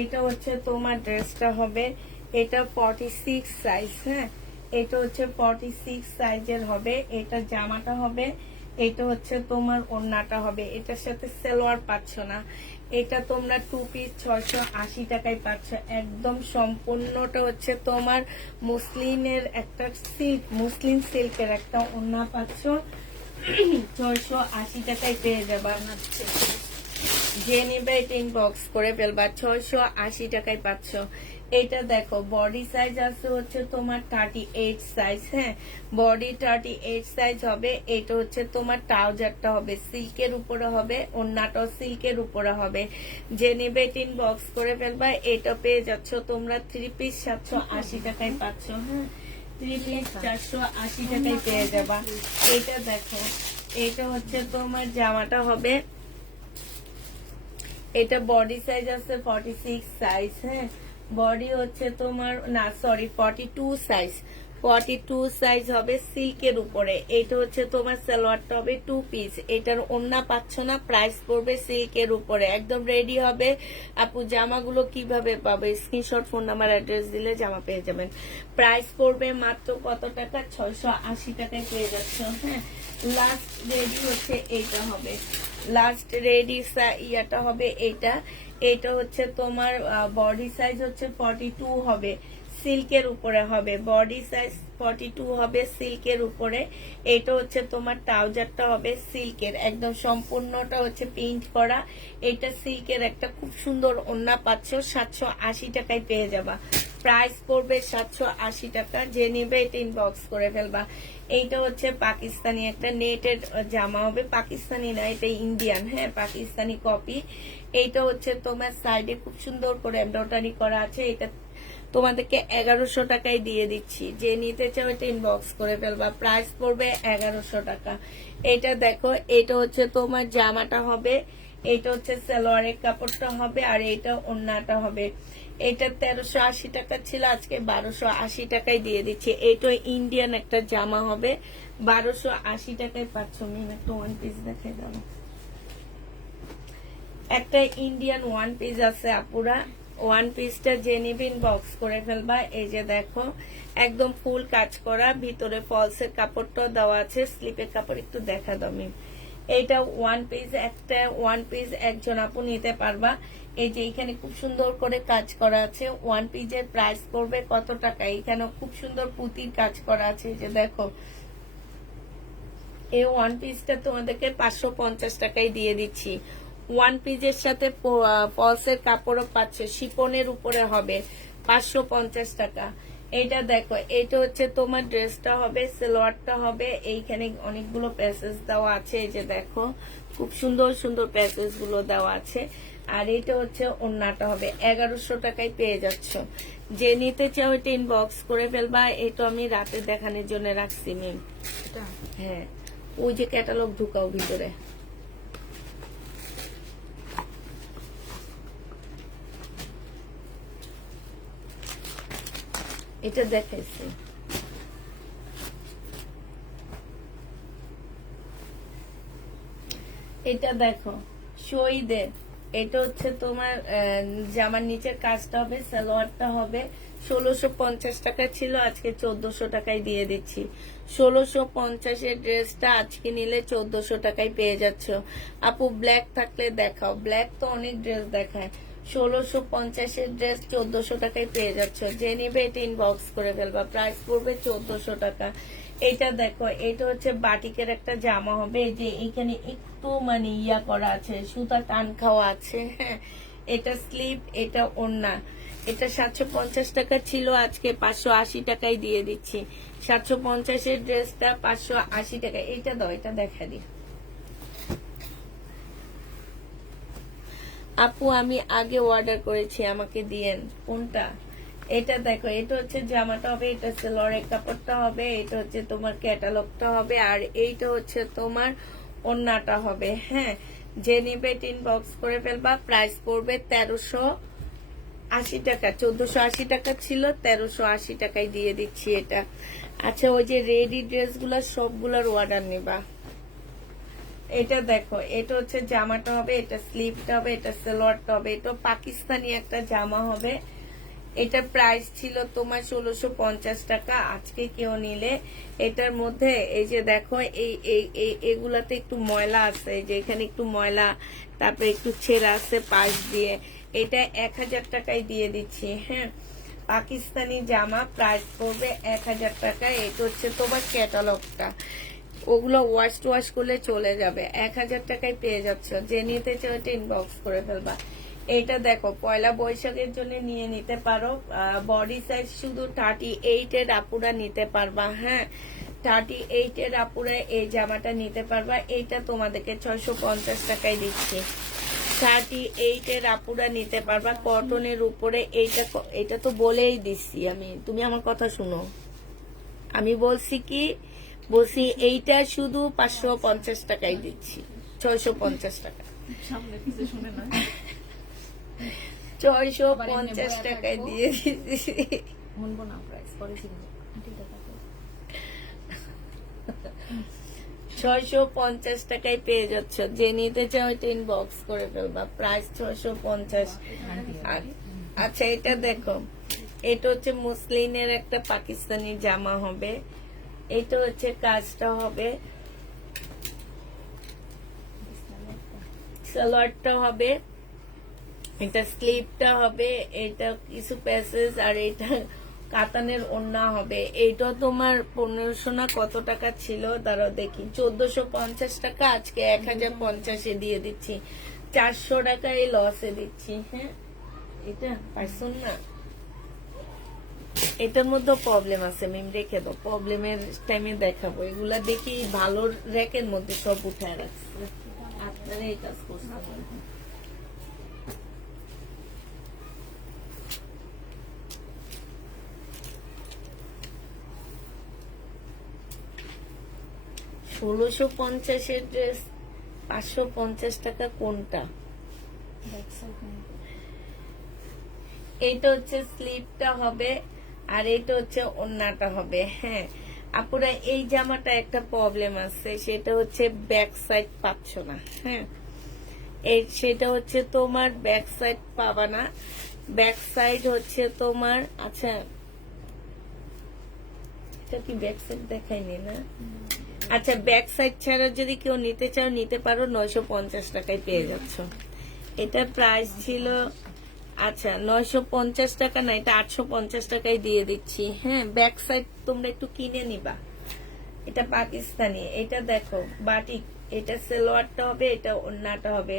এটা হচ্ছে তোমার ড্রেসটা হবে, এটা 46 সাইজ। হ্যাঁ, এটা হচ্ছে 46 সাইজের হবে। এটা জামাটা হবে, এটা হচ্ছে তোমার ওড়নাটা হবে। এটার সাথে সালোয়ার পাচ্ছ না, এটা তোমরা 2 পিস 680 টাকায় পাচ্ছ। একদম সম্পূর্ণটা হচ্ছে তোমার মুসলিনের একটা সিল্ক, মুসলিন সিল্কের একটা ওড়না পাচ্ছ। 680 টাকায় পেয়ে যাবা। যে নিবে এটা ইনবক্স করে ফেলবা। 680 টাকায় পাচ্ছ। এটা দেখো বডি সাইজ আছে হচ্ছে তোমার 38 সাইজ। হ্যাঁ, বডি 38 সাইজ হবে। এটা হচ্ছে তোমার ট্রাউজারটা হবে, সিল্কের উপরে হবে, ওড়নাটাও সিল্কের উপরে হবে। যে নিবে এটা ইনবক্স করে ফেলবা। এটা পেয়ে যাচ্ছ তোমরা 3 পিস 780 টাকায় পাচ্ছ। হ্যাঁ, 3 পিস 480 টাকায় পেয়ে যাবা। এটা দেখো, এটা হচ্ছে তোমার জামাটা হবে, এটা বডি সাইজ আছে 46 সাইজ। হ্যাঁ, বডি হচ্ছে তোমার না সরি 42 সাইজ, 42 সাইজ হবে সিল্কের উপরে। এটা হচ্ছে তোমার সালোয়ারটা হবে 2 পিস। এটার ওড়না পাচ্ছ না, প্রাইস পড়বে সিল্কের উপরে। একদম রেডি হবে। আপু জামাগুলো কিভাবে পাবে? স্ক্রিনশট, ফোন নাম্বার, অ্যাড্রেস দিলে জামা পেয়ে যাবেন। প্রাইস পড়বে মাত্র কত টাকা? 680 টাকায় পেয়ে যাচ্ছ। হ্যাঁ, লাস্ট রেডি হচ্ছে এইটা হবে, লাস্ট রেডি ইয়াটা হবে এইটা। এটা হচ্ছে তোমার বডি সাইজ হচ্ছে 42 হবে, সিল্কের উপরে হবে। বডি সাইজ 42 হবে সিল্কের উপরে। এটা হচ্ছে তোমার ট্রাউজারটা হবে সিল্কের, একদম সম্পূর্ণটা হচ্ছে প্রিন্ট করা। এটা সিল্কের একটা খুব সুন্দর ওড়না পাচ্ছ, 780 টাকায় পেয়ে যাবা। প্রাইস পড়বে 780 টাকা। যে নিবে এটা ইনবক্স করে ফেলবা। এইটা হচ্ছে পাকিস্তানি একটা নেটেড জামা হবে, পাকিস্তানি না এটা ইন্ডিয়ান, হ্যাঁ পাকিস্তানি কপি। এইটা হচ্ছে তোমার সাইডে খুব সুন্দর করে এমব্রয়ডারি করা আছে। এটা তোমাদেরকে 1100 টাকায় দিয়ে দিচ্ছি। যে নিতে চাও এটা ইনবক্স করে ফেলবা। প্রাইস পড়বে 1100 টাকা। এটা দেখো, এটা হচ্ছে তোমার জামাটা হবে, এটা হচ্ছে সালোয়ারের কাপড়টা হবে, আর এটা ওড়নাটা হবে। এটা 1380 টাকা ছিল, আজকে 1280 টাকায় দিয়ে দিচ্ছি। এটা ইন্ডিয়ান একটা জামা হবে, 1280 টাকায় পাচ্ছ। মিম একটা ওয়ান পিস দেখাই দাও। একটা ইন্ডিয়ান ওয়ান পিস আছে আপুরা, ওয়ান পিসটা যে নিবিন বক্স করে ফেলবা। এই যে দেখো, একদম ফুল কাজ করা, ভিতরে ফলসের কাপড়টা দেওয়া আছে, স্লিপের কাপড় একটু দেখা দাও মিম। এইটা ওয়ান পিস, একটা ওয়ান পিস একজন আপু নিতে পারবা। এই যে এখানে খুব সুন্দর করে কাজ করা আছে। ওয়ান পিসের প্রাইস পড়বে কত টাকা? এখানে খুব সুন্দর পুঁতির কাজ করা আছে। এই যে দেখো, এই ওয়ান পিসটা তোমাদেরকে 550 টাকায় দিয়ে দিচ্ছি। ওয়ান পিসের সাথে ফলসের কাপড়ও পাচ্ছে, শিপনের উপরে হবে, 550 টাকা। এটা দেখো, এটা হচ্ছে তোমার ড্রেসটা হবে, সালোয়ারটা হবে। এইখানে অনেকগুলো প্যাসেজ দেওয়া আছে। এই যে দেখো, খুব সুন্দর সুন্দর প্যাসেজ গুলো দেওয়া আছে। আর এটা হচ্ছে ওড়নাটা হবে। 1100 টাকায় পেয়ে যাচ্ছ। যে নিতে চাও এটা ইনবক্স করে ফেলবা। এটা আমি রাতে দেখানোর জন্য রাখছি মিম। এটা হ্যাঁ, ওই যে ক্যাটালগ ঢুকাও ভিতরে। এটা দেখাইছি। এটা দেখো, শহীদের। এটা হচ্ছে তোমার জামার নিচের কাজটা হবে, সালোয়ারটা হবে। 1650 টাকা ছিল, আজকে 1400 টাকায় দিয়ে দিচ্ছি। 1650 ড্রেসটা আজকে নিলে 1400 টাকায় পেয়ে যাচ্ছ। আপু ব্ল্যাক থাকলে দেখাও। ব্ল্যাক তো অনেক ড্রেস দেখায়। 1650 ড্রেস 1400 টাকায় পেয়ে যাচ্ছ। যে নিবে এটা ইনবক্স করে ফেলবা। প্রাইস পড়বে 1400 টাকা। এটা দেখো, এটা হচ্ছে বাটিকের একটা জামা হবে। এই যে এখানে একটু মানে ইয়া করা আছে, সুতা টান খাওয়া আছে, হ্যাঁ। এটা স্লিপ, এটা ওড়না। এটা 750 টাকা ছিল, আজকে 580 টাকায় দিয়ে দিচ্ছি। 750 ড্রেসটা 580 টাকা। এটা দাও, এটা দেখা দি আপু। আমি আগে অর্ডার করেছি, আমাকে দিয়েন। কোনটা? এটা দেখো, এটা হচ্ছে জামাটা হবে, এটা সালোয়ারের কাপড়টা হবে, এটা হচ্ছে তোমার ক্যাটালগটা হবে, আর এইটা হচ্ছে তোমার ওড়নাটা হবে, হ্যাঁ। যে নিবে ইনবক্স করে ফেলবা। প্রাইস পড়বে 1380 টাকা। 1480 টাকা ছিল, 1380 টাকায় দিয়ে দিচ্ছি এটা। আচ্ছা, ওই যে রেডি ড্রেসগুলো সবগুলোর অর্ডার নিবা। এটা দেখো, এটা হচ্ছে জামাটা হবে, এটা স্লিভটা হবে, এটা সালোয়ারটা হবে। এটা পাকিস্তানি একটা জামা হবে। এটার প্রাইস ছিল তোমার 1650 টাকা। আজকে কেউ নিলে এটার মধ্যে এই যে দেখো, এগুলাতে একটু ময়লা আছে, যে এখানে একটু ময়লা, তারপরে একটু ছেঁড়া আছে পাশ দিয়ে। এটা 1000 টাকায় দিয়ে দিচ্ছি, হ্যাঁ। পাকিস্তানি জামা, প্রাইস পড়বে 1000 টাকা। এটা হচ্ছে তোমার ক্যাটালগটা। ওগুলো ওয়াশ করলে চলে যাবে। 1000 টাকায় পেয়ে যাচ্ছ। যে নিতে চাও এটা ইনবক্স করে ফেলবা। এটা দেখো, পয়লা বৈশাখের জন্য নিয়ে নিতে পারো। বডি সাইজ শুধু 38 এর আপুরা নিতে পারবা, হ্যাঁ। 38 এর আপুরা এই জামাটা নিতে পারবা। এইটা তোমাদেরকে 650 টাকায় দিচ্ছি। 38 এর আপুরা নিতে পারবা, কটনের উপরে। এটা তো বলেই দিচ্ছি আমি, তুমি আমার কথা শুনো। আমি বলছি কি, বলছি এইটা শুধু 550 টাকায় দিচ্ছি। 650 টাকা, সামনে পিছে শুনে না 650 টাকায় দিয়ে দিচ্ছি। মনবো না প্রাইস পরে কিনবো। ঠিক আছে 650 টাকায় পেয়ে যাচ্ছ। যে নিতে চাও এটা ইনবক্স করে ফেলবা। প্রাইস 650। আচ্ছা, এটা দেখো, এটা হচ্ছে মুসলিনের একটা পাকিস্তানি জামা হবে। এটা হচ্ছে কাজটা হবে, সালোয়ারটা হবে, এটা স্লিভটা হবে, এটা কিছু প্যাসেজ, আর এটা কাতানের ওড়না হবে। এইটা তোমার 1500 না কত টাকা ছিল, দাঁড়াও দেখি, 1450 টাকা। আজকে 1050 দিয়ে দিচ্ছি। 400 টাকা এই লসে দিচ্ছি, হ্যাঁ। এটা পারছুন না, এটার মধ্যে প্রবলেম আছে, মিম রেখে দাও, প্রবলেমের টাইমে দেখাবো। এগুলা দেখি ভালো র্যাকের মধ্যে সব উঠায় রাখছে, আপনারা এই কাজ করতে পারেন। $1650 ড্রেস, 550 টাকা কোনটা? ব্যাক সাইড নেই। এইটা হচ্ছে স্লিপটা হবে, আর এইটা হচ্ছে ওড়নাটা হবে। হ্যাঁ আপুরা, এই জামাটা একটা প্রবলেম আছে, সেটা হচ্ছে ব্যাক সাইড পাচ্ছ না। হ্যাঁ সেটা হচ্ছে তোমার ব্যাক সাইড পাবা না। ব্যাক সাইড হচ্ছে তোমার, আচ্ছা এটা কি ব্যাক সাইড দেখায়নি না? আচ্ছা, ব্যাক সাইড ছাড়া যদি কেউ নিতে চাও নিতে পারো, 950 টাকায় পেয়ে যাচ্ছ। এটার প্রাইস ছিল, আচ্ছা 950 টাকা না, এটা 850 টাকায় দিয়ে দিচ্ছি। হ্যাঁ ব্যাক সাইড তোমরা একটু কিনে নিবা। এটা পাকিস্তানি, এটা দেখো বাটিক, এটা সেলোয়ারটা হবে, এটা ওড়নাটা হবে।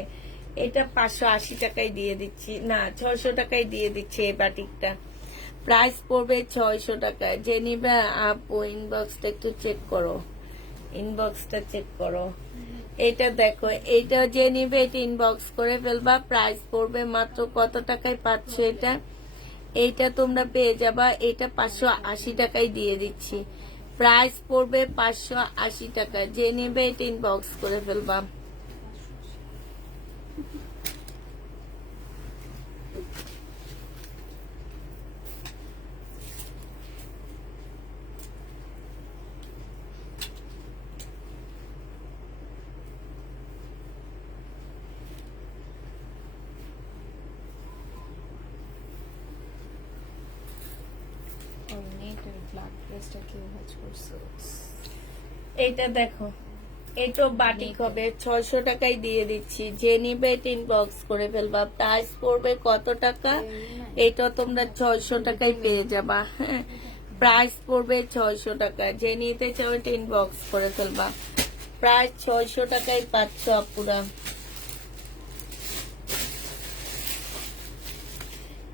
এটা 580 টাকায় দিয়ে দিচ্ছি, না 600 টাকায় দিয়ে দিচ্ছি এই বাটিকটা। প্রাইস পড়বে 600 টাকা। যে নিবে আপু ইনবক্সটা একটু চেক করো, ইনবক্সটা চেক করো। এটা দেখো, এইটা যে নিবে এটা ইনবক্স করে ফেলবা। প্রাইস পড়বে মাত্র কত টাকায় পাচ্ছ এটা? এইটা তোমরা পেয়ে যাবা, এটা 580 টাকায় দিয়ে দিচ্ছি। প্রাইস পড়বে 580 টাকা। যে নেবে এটা ইনবক্স করে ফেলবা। ওই নেটের ব্ল্যাক ড্রেসটা কেউ হ্যাচ করছে। এইটা দেখো, এটাও বাটিক হবে, 600 টাকায় দিয়ে দিচ্ছি। যে নিবে এটা ইনবক্স করে ফেলবা। প্রাইস পড়বে কত টাকা? এটা তোমরা 600 টাকায় পেয়ে যাবা। হ্যাঁ প্রাইস পড়বে 600 টাকা। যে নিতে চাও এটা ইনবক্স করে ফেলবা। প্রাইস 600 টাকায় পাচ্ছ আপুরা।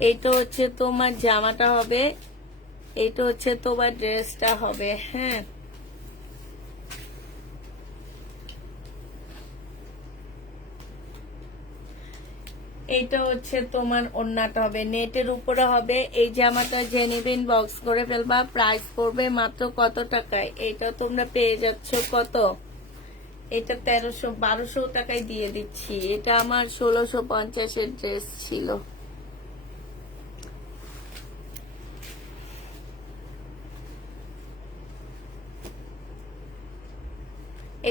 এইটা হচ্ছে তোমার জামাটা হবে, এইটা হচ্ছে তোমার ড্রেসটা হবে। হ্যাঁ এইটা হচ্ছে তোমার ওড়নাটা হবে, নেটের উপরে হবে। এই জামাটা যে নেবেন বক্স করে ফেলবা। প্রাইস পড়বে মাত্র কত টাকায়? এইটা তোমরা পেয়ে যাচ্ছ কত? এটা 1300-1200 টাকায় দিয়ে দিচ্ছি। এটা আমার 1650-এর ড্রেস ছিল।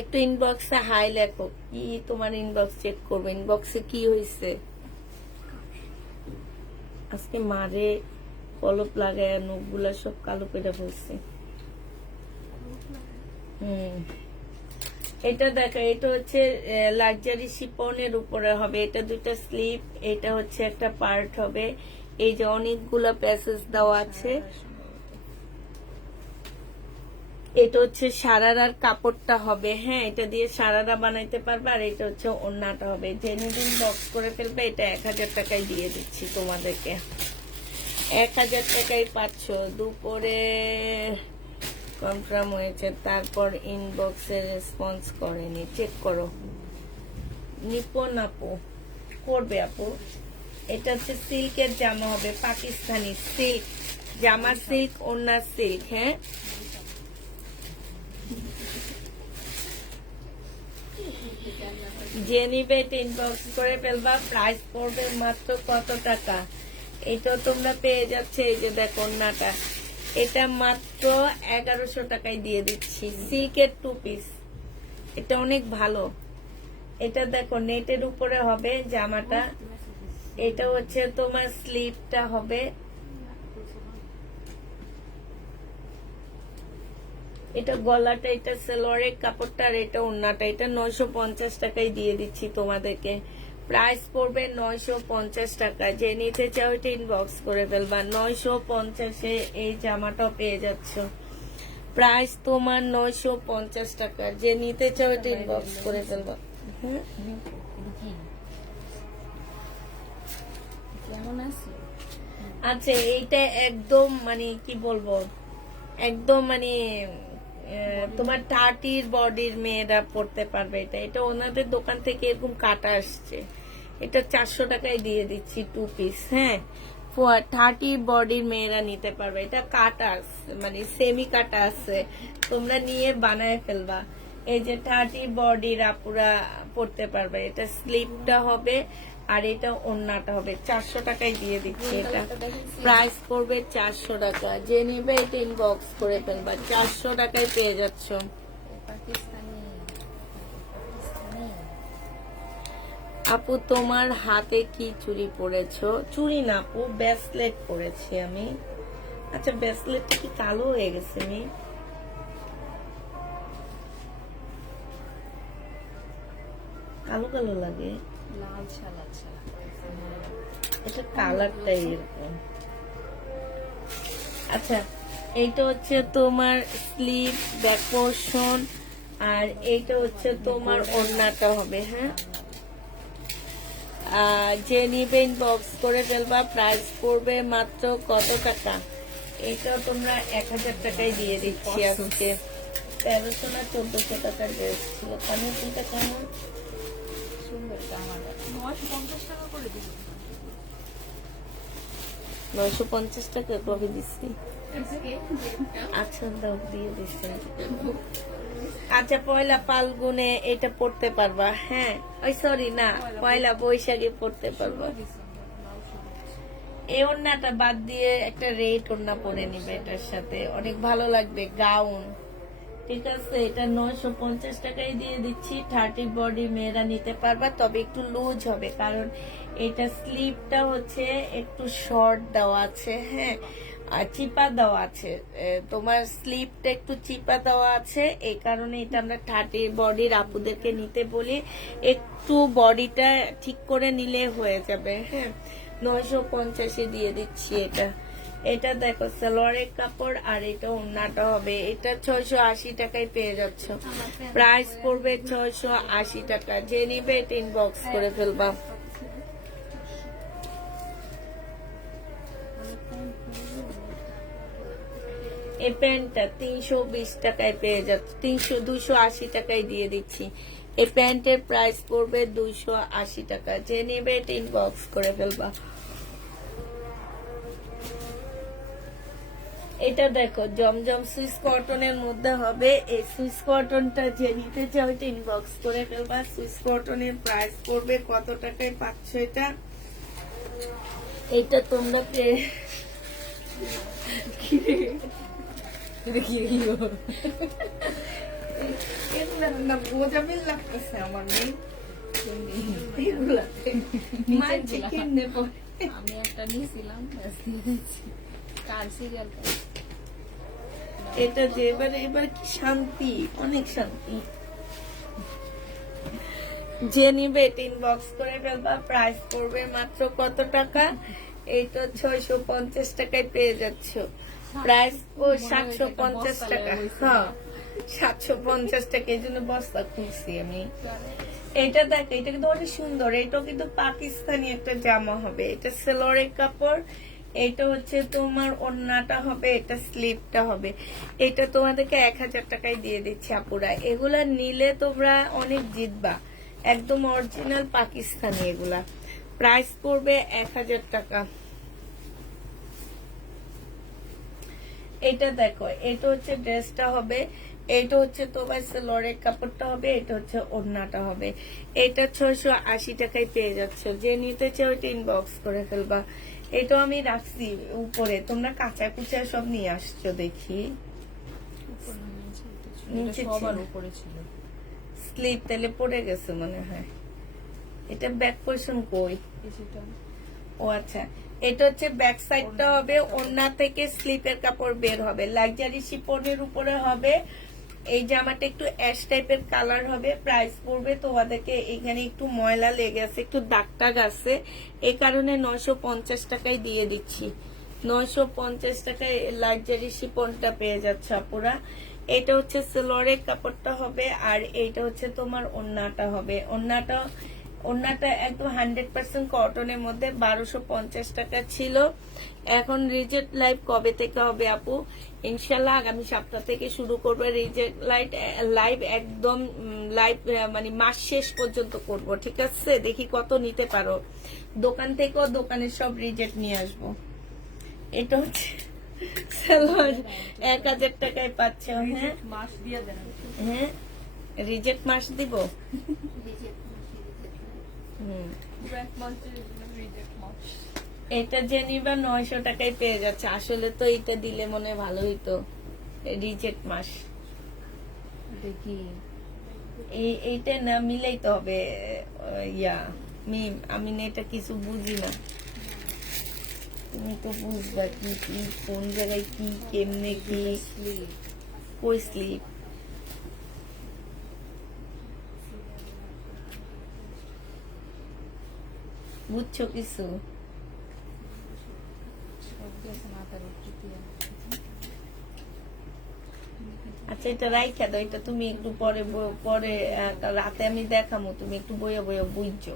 একটু ইনবক্সে হাই লেখো। কি তোমার ইনবক্স চেক করবো, ইনবক্সে কি হয়েছে? আজকে মারে কলপ লাগায় নখগুলা সব কালো করে ফেলছে। এটা দেখো, এটা হচ্ছে লাক্সারি শিপনের উপরে হবে। এটা দুইটা স্লিপ, এটা হচ্ছে একটা পার্ট হবে। এই যে অনেকগুলা প্যাসেজ দেওয়া আছে। এটা হচ্ছে সারারার কাপড়টা হবে। হ্যাঁ এটা দিয়ে সারারা বানাইতে পারবে। আর এটা হচ্ছে ওড়নাটা হবে। জেনুইন বক্স করে ফেলবে। এটা 1000 টাকায় দিয়ে দিচ্ছি তোমাদেরকে। 1000 টাকায় পাচ্ছ। দুপুরে কনফার্ম হয়েছে, তারপর ইনবক্সে রেসপন্স করেনি, চেক করো। নিপন আপু করবে আপু। এটা হচ্ছে সিল্কের জামা হবে, পাকিস্তানি সিল্ক জামা, সিল্ক ওড়না সিল্ক। হ্যাঁ যে নিবে ইনবক্স করে ফেলবা। প্রাইস পড়বে মাত্র কত টাকা? এটা তোমরা পেয়ে যাচ্ছে। এই যে দেখো ওড়নাটা, এটা মাত্র 1100 টাকায় দিয়ে দিচ্ছি। সিল্কের 2 পিস, এটা অনেক ভালো। এটা দেখো নেটের উপরে হবে জামাটা। এটা হচ্ছে তোমার স্লিভটা হবে। এটা গলাটা, এটা সালোয়ারের কাপড়টা, আর এটা ওড়নাটা। এটা 950 টাকায় দিয়ে দিচ্ছি তোমাদেরকে। প্রাইস পড়বে 950 টাকা। যে নিতে চাও এটা ইনবক্স করে ফেলবা। 950-এ এই জামাটাও পেয়ে যাচ্ছ। প্রাইস তোমার 950 টাকা। যে নিতে চাও এটা ইনবক্স করে ফেলবা। কেমন আছে? আচ্ছা এইটা একদম মানে কি বলবো, একদম মানে তোমার টাটির বডির মেয়েরা পড়তে পারবে। এটা এটা ওনাদের দোকান থেকে এরকম কাটা আসছে। এটা 400 টাকায় দিয়ে দিচ্ছি 2 পিস। হ্যাঁ, 30 বডির মেয়েরা নিতে পারবে। এটা কাটা আছে, মানে সেমি কাটা আছে, তোমরা নিয়ে বানায় ফেলবা। এই যে 30 বডির আপুরা পড়তে পারবে। এটা স্লিপটা হবে আর এটা ওড়নাটা হবে। 400 টাকায় দিয়ে দিচ্ছি। এটা প্রাইস পড়বে 400 টাকা। যে নেবে এটা ইনবক্স করে ফেলবা, 400 টাকায় পেয়ে যাচ্ছ। পাকিস্তানি আপু তোমার হাতে কি চুড়ি পরেছো? চুড়ি না আপু, ব্রেসলেট পরেছি আমি। আচ্ছা, ব্রেসলেটটা কি কালো হয়ে গেছে? আমি কালো কালো লাগে, লাল ছালা ছালা এটা কালারটাই এরকম। আচ্ছা, এইটা হচ্ছে তোমার স্লিভ ব্যাক পোর্শন আর এইটা হচ্ছে তোমার ওড়নাটা হবে। হ্যাঁ, যে নিবে ইনবক্স করে ফেলবা। প্রাইস পড়বে মাত্র কত টাকা? এটা তোমরা 1000 টাকায় দিয়ে দিচ্ছি আজকে। 1300 না 1400 টাকার ড্রেস ছিল। কানেরটা কেমন সুন্দর জামা। 950 টাকা করে দিল। 950 টাকা কবে দিচ্ছি? আচ্ছা দাও, দিয়ে দিচ্ছি। আচ্ছা, পয়লা ফাল্গুনে এটা পড়তে পারবা। হ্যাঁ, ওই সরি না, পয়লা বৈশাখে পড়তে পারবা। এই ওড়নাটা বাদ দিয়ে একটা রেড ওড়না পরে নিবে, এটার সাথে অনেক ভালো লাগবে, গাউন। ঠিক আছে, এটা 950 টাকায় দিয়ে দিচ্ছি। 30 বডি মেয়েরা নিতে পারবা, তবে একটু লুজ হবে, কারণ এটা স্লিপটা হচ্ছে একটু শর্ট দেওয়া আছে। হ্যাঁ, আর চিপা দেওয়া আছে। তোমার স্লিপটা একটু চিপা দেওয়া আছে, এই কারণে এটা আমরা 30 বডির আপুদেরকে নিতে বলি। একটু বডিটা ঠিক করে নিলে হয়ে যাবে। হ্যাঁ, 950 দিয়ে দিচ্ছি এটা। এটা দেখো সালোয়ারের কাপড় আর এটা ওড়নাটা হবে। এটা 680 টাকায় পেয়ে যাচ্ছ। প্রাইস পড়বে 680 টাকা। যে নিবে এটা ইনবক্স করে ফেলবা। এই প্যান্টটা 320 টাকায় পেয়ে যাচ্ছে। 280 টাকায় দিয়ে দিচ্ছি। এই প্যান্টের প্রাইস পড়বে 280 টাকা। যে নিবে এটা ইনবক্স করে ফেলবা। এটা দেখো জমজম সুইস কটনের মধ্যে হবে। এই সুইস কটনটা যে নিতে চাও এটা ইনবক্স করে ফেলবা। সুইস কটনের প্রাইস পড়বে কত টাকায় পাচ্ছ এটা? এটা তোমরা বোঝা বিল লাগতেছে আমার নেই। আমি একটা নিয়েছিলাম, কার সিরিয়াল। এটা যে এবার কি শান্তি, অনেক শান্তি। যে নিবে এটা ইনবক্স করে ফেলবা। প্রাইস পড়বে মাত্র কত টাকা? এইটা 650 টাকায় পেয়ে যাচ্ছ। প্রাইস 750 টাকা। হ্যাঁ, 750 টাকা। এই জন্য বস্তা খুলছি আমি। এটা দেখ, এটা কিন্তু অনেক সুন্দর। এটাও কিন্তু পাকিস্তানি একটা জামা হবে। এটা সালোয়ারের কাপড়, এটা হচ্ছে তোমার ওড়নাটা হবে, এটা স্লিপটা হবে। এটা তোমাদেরকে 1000 টাকায় দিয়ে দিচ্ছি আপুরা। এগুলা নিলে তোমরা অনেক জিতবা, একদম অরিজিনাল পাকিস্তানি এগুলা। প্রাইস পড়বে 1000 টাকা। এটা দেখো, এটা হচ্ছে ড্রেসটা হবে, এটা হচ্ছে তোমার সালোয়ারের কাপড়টা হবে, এটা হচ্ছে ওড়নাটা হবে। এটা 680 টাকায় পেয়ে যাচ্ছ। যে নিতে চাও এটা ইনবক্স করে ফেলবা। এটাও আমি রাখছি উপরে, তোমরা কাঁচা কুচা সব নিয়ে আসছো দেখি। নিচে সবার উপরে ছিল। স্লিপ তাহলে পড়ে গেছে মনে হয়। এটা ব্যাক পোর্শন কই? কিছুটা ও আচ্ছা, এটা হচ্ছে ব্যাক সাইডটা হবে। ওড়না থেকে স্লিপের কাপড় বের হবে, লাক্সারি শিপনের উপরে হবে। এই জামাটা একটু অ্যাশ টাইপের কালার হবে। প্রাইস পড়বে তোমাদেরকে, এখানে একটু ময়লা লেগে আছে, একটু দাগ টাগ আছে, এই কারণে 950 টাকায় দিয়ে দিচ্ছি। 950 টাকায় লাক্সারি শিপনটা পেয়ে যাচ্ছে আপুরা। এটা হচ্ছে সালোয়ারের কাপড়টা হবে আর এইটা হচ্ছে তোমার ওড়নাটা হবে। ওড়নাটা একদম 100% কটনের মধ্যে 1250 টাকা ছিল। এখন রিজেক্ট লাইভ কবে থেকে হবে আপু? ইনশাল্লাহ আগামী সপ্তাহ থেকে শুরু করবে রিজেক্ট লাইভ, একদম লাইভ মানে মাস শেষ পর্যন্ত করব, ঠিক আছে? দেখি কত নিতে পারো। দোকান থেকেও দোকানের সব রিজেক্ট নিয়ে আসবো। এটা হচ্ছে সালোয়ার, 1000 টাকায় পাচ্ছ। হ্যাঁ মাস দিয়ে দেন। হ্যাঁ, রিজেক্ট মাস দিব। পুরো এক মাসের রিজেক্ট মাস। এটা যে নিবা 900 টাকায় পেয়ে যাচ্ছে। আসলে তো এটা দিলে মনে হয় ভালো হইতো, রিজেক্ট মাস। দেখি এইটা না মিলাইতে হবে। ইয়া মিম, আমি না এটা কিছু বুঝি না, তুমি তো বুঝবা কি কি কোন জায়গায় কি কেমনে কি কই স্লিপ। বুঝছো কিছু? সব গেছে মাথার উপর দিয়ে। আচ্ছা এটা রাইখা দাও, এটা তুমি একটু পরে পরে রাতে আমি দেখামো, তুমি একটু বইয়া বইয়া বুঝছো।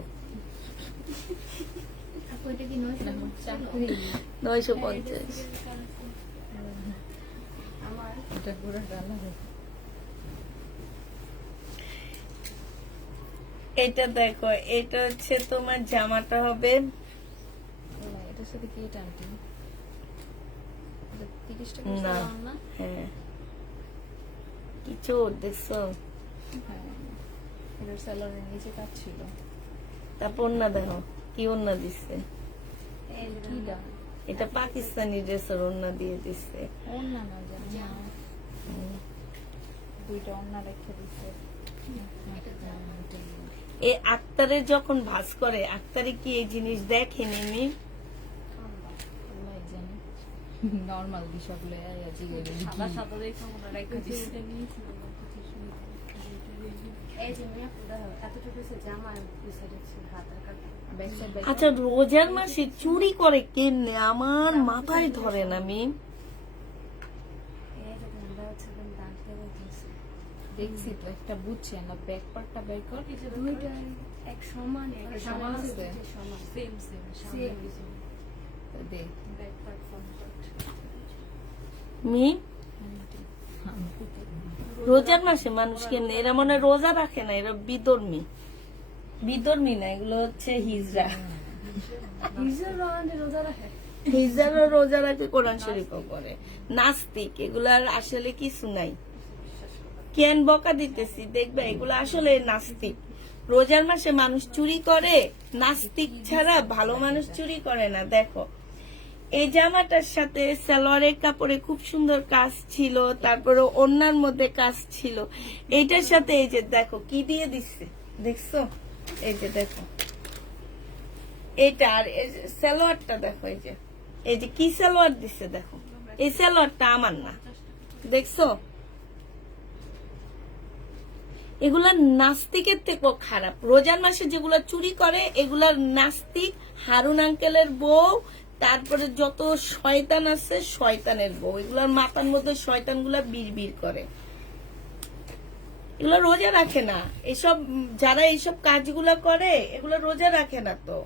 950 এটা পুরো ডালা এটা দেখো, এটা হচ্ছে তোমার জামাটা হবে এটার সাথে কি এটা আন্টি? 30 টাকা না। না? হ্যাঁ, কি চোর দেখছো? হ্যাঁ, এটার স্যালারের নিচে কাজ ছিল। তারপর না দেখো কি ওন্না দিচ্ছে, কি দাম? এটা পাকিস্তানি ড্রেসের ওন্না দিয়ে দিচ্ছে। ওন্না না জানি না। দুইটা ওন্না রেখে দিছে। এই আক্তারে যখন ভাস করে, আক্তারে কি এই জিনিস দেখেনি আমি? নরমাল বিষয় গুলো সাদা সাদা দেখে মনে রাখা দিচ্ছে। আচ্ছা রোজার মাসে চুরি করে কেমনে আমার মাথায় ধরে না। আমি দেখছি তো একটা বুঝছি না, ব্যাক পার্টটা বের কর। এক সমান সমান আছে? Same the back part front part. মি রোজার মাসে মানুষ কেমনে, এরা মনে হয় রোজা রাখে না, এরা বিধর্মী। বিধর্মী না, এগুলো হচ্ছে হিজড়া। হিজড়ারও রোজা রাখে, কোরআন শরীফও পড়ে। নাস্তিক, এগুলার আসলে কিছু নাই। কেন বকা দিতেছি দেখবে, এগুলো আসলে নাস্তিক। রোজার মাসে মানুষ চুরি করে, নাস্তিক ছাড়া ভালো মানুষ চুরি করে না। দেখো এই জামাটার সাথে সালোয়ারের কাপড়ে খুব সুন্দর কাজ ছিল, তারপরে ওড়নার মধ্যে কাজ ছিল। এইটার সাথে এই যে দেখো কি দিয়ে দিচ্ছে, দেখছো? এই যে দেখো এইটা, আর সালোয়ারটা দেখো, এই যে কি সালোয়ার দিচ্ছে দেখো। এই সালোয়ারটা আমার না, দেখছো? এগুলা নাস্তিকের থেকেও খারাপ। রোজার মাসে যেগুলো চুরি করে এগুলা নাস্তিক, হারুন আঙ্কেলের বউ, তারপরে যত শয়তান আছে শয়তানের বউ। এগুলার মাথার মধ্যে শয়তান গুলা বিড় করে। এগুলো রোজা রাখে না। এসব যারা এইসব কাজগুলা করে এগুলো রোজা রাখে না। তো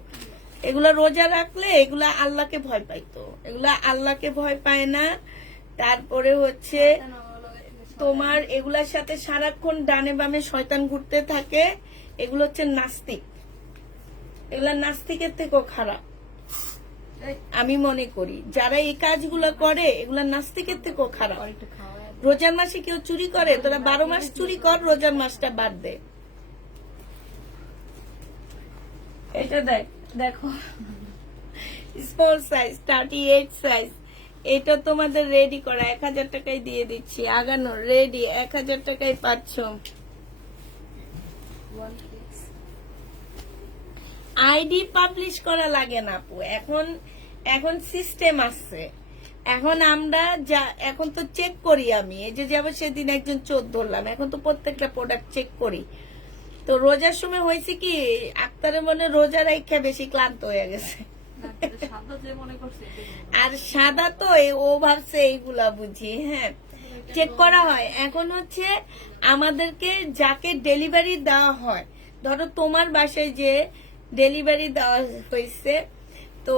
এগুলা রোজা রাখলে এগুলা আল্লাহকে ভয় পাইতো, এগুলা আল্লাহকে ভয় পায় না। তারপরে হচ্ছে তোমার এগুলার সাথে সারাক্ষণ ডানে বামে শয়তান ঘুরতে থাকে। এগুলো হচ্ছে নাস্তিক, এগুলা নাস্তিকের থেকেও খারাপ আমি মনে করি। যারা এই কাজগুলো করে এগুলা নাস্তিকের থেকেও খারাপ। রোজার মাসে কেউ চুরি করে, তোরা 12 মাস চুরি কর, রোজার মাসটা বাদ দে। এটা দেখো স্মল সাইজ 38 সাইজ। এটা তোমাদের রেডি করা 1000 টাকায় দিয়ে দিচ্ছি। আগানো রেডি 1000 টাকায় পাচ্ছ। আইডি পাবলিশ করা লাগে না আপু, এখন সিস্টেম আছে। এখন আমরা এখন তো চেক করি। আমি এই যে যাবো সেদিন একজন চোর ধরলাম, এখন তো প্রত্যেকটা প্রোডাক্ট চেক করি। তো রোজার সময় হয়েছে কি, আক্তারের মনে রোজা রাইখা বেশি ক্লান্ত হয়ে গেছে। আর সাদা তো ও ভাবছে এইগুলা বুঝি। হ্যাঁ, চেক করা হয়। এখন হচ্ছে আমাদেরকে যাকে ডেলিভারি দেওয়া হয় ধরো তোমার বাসায় যে ডেলিভারি দেওয়া হয়েছে, তো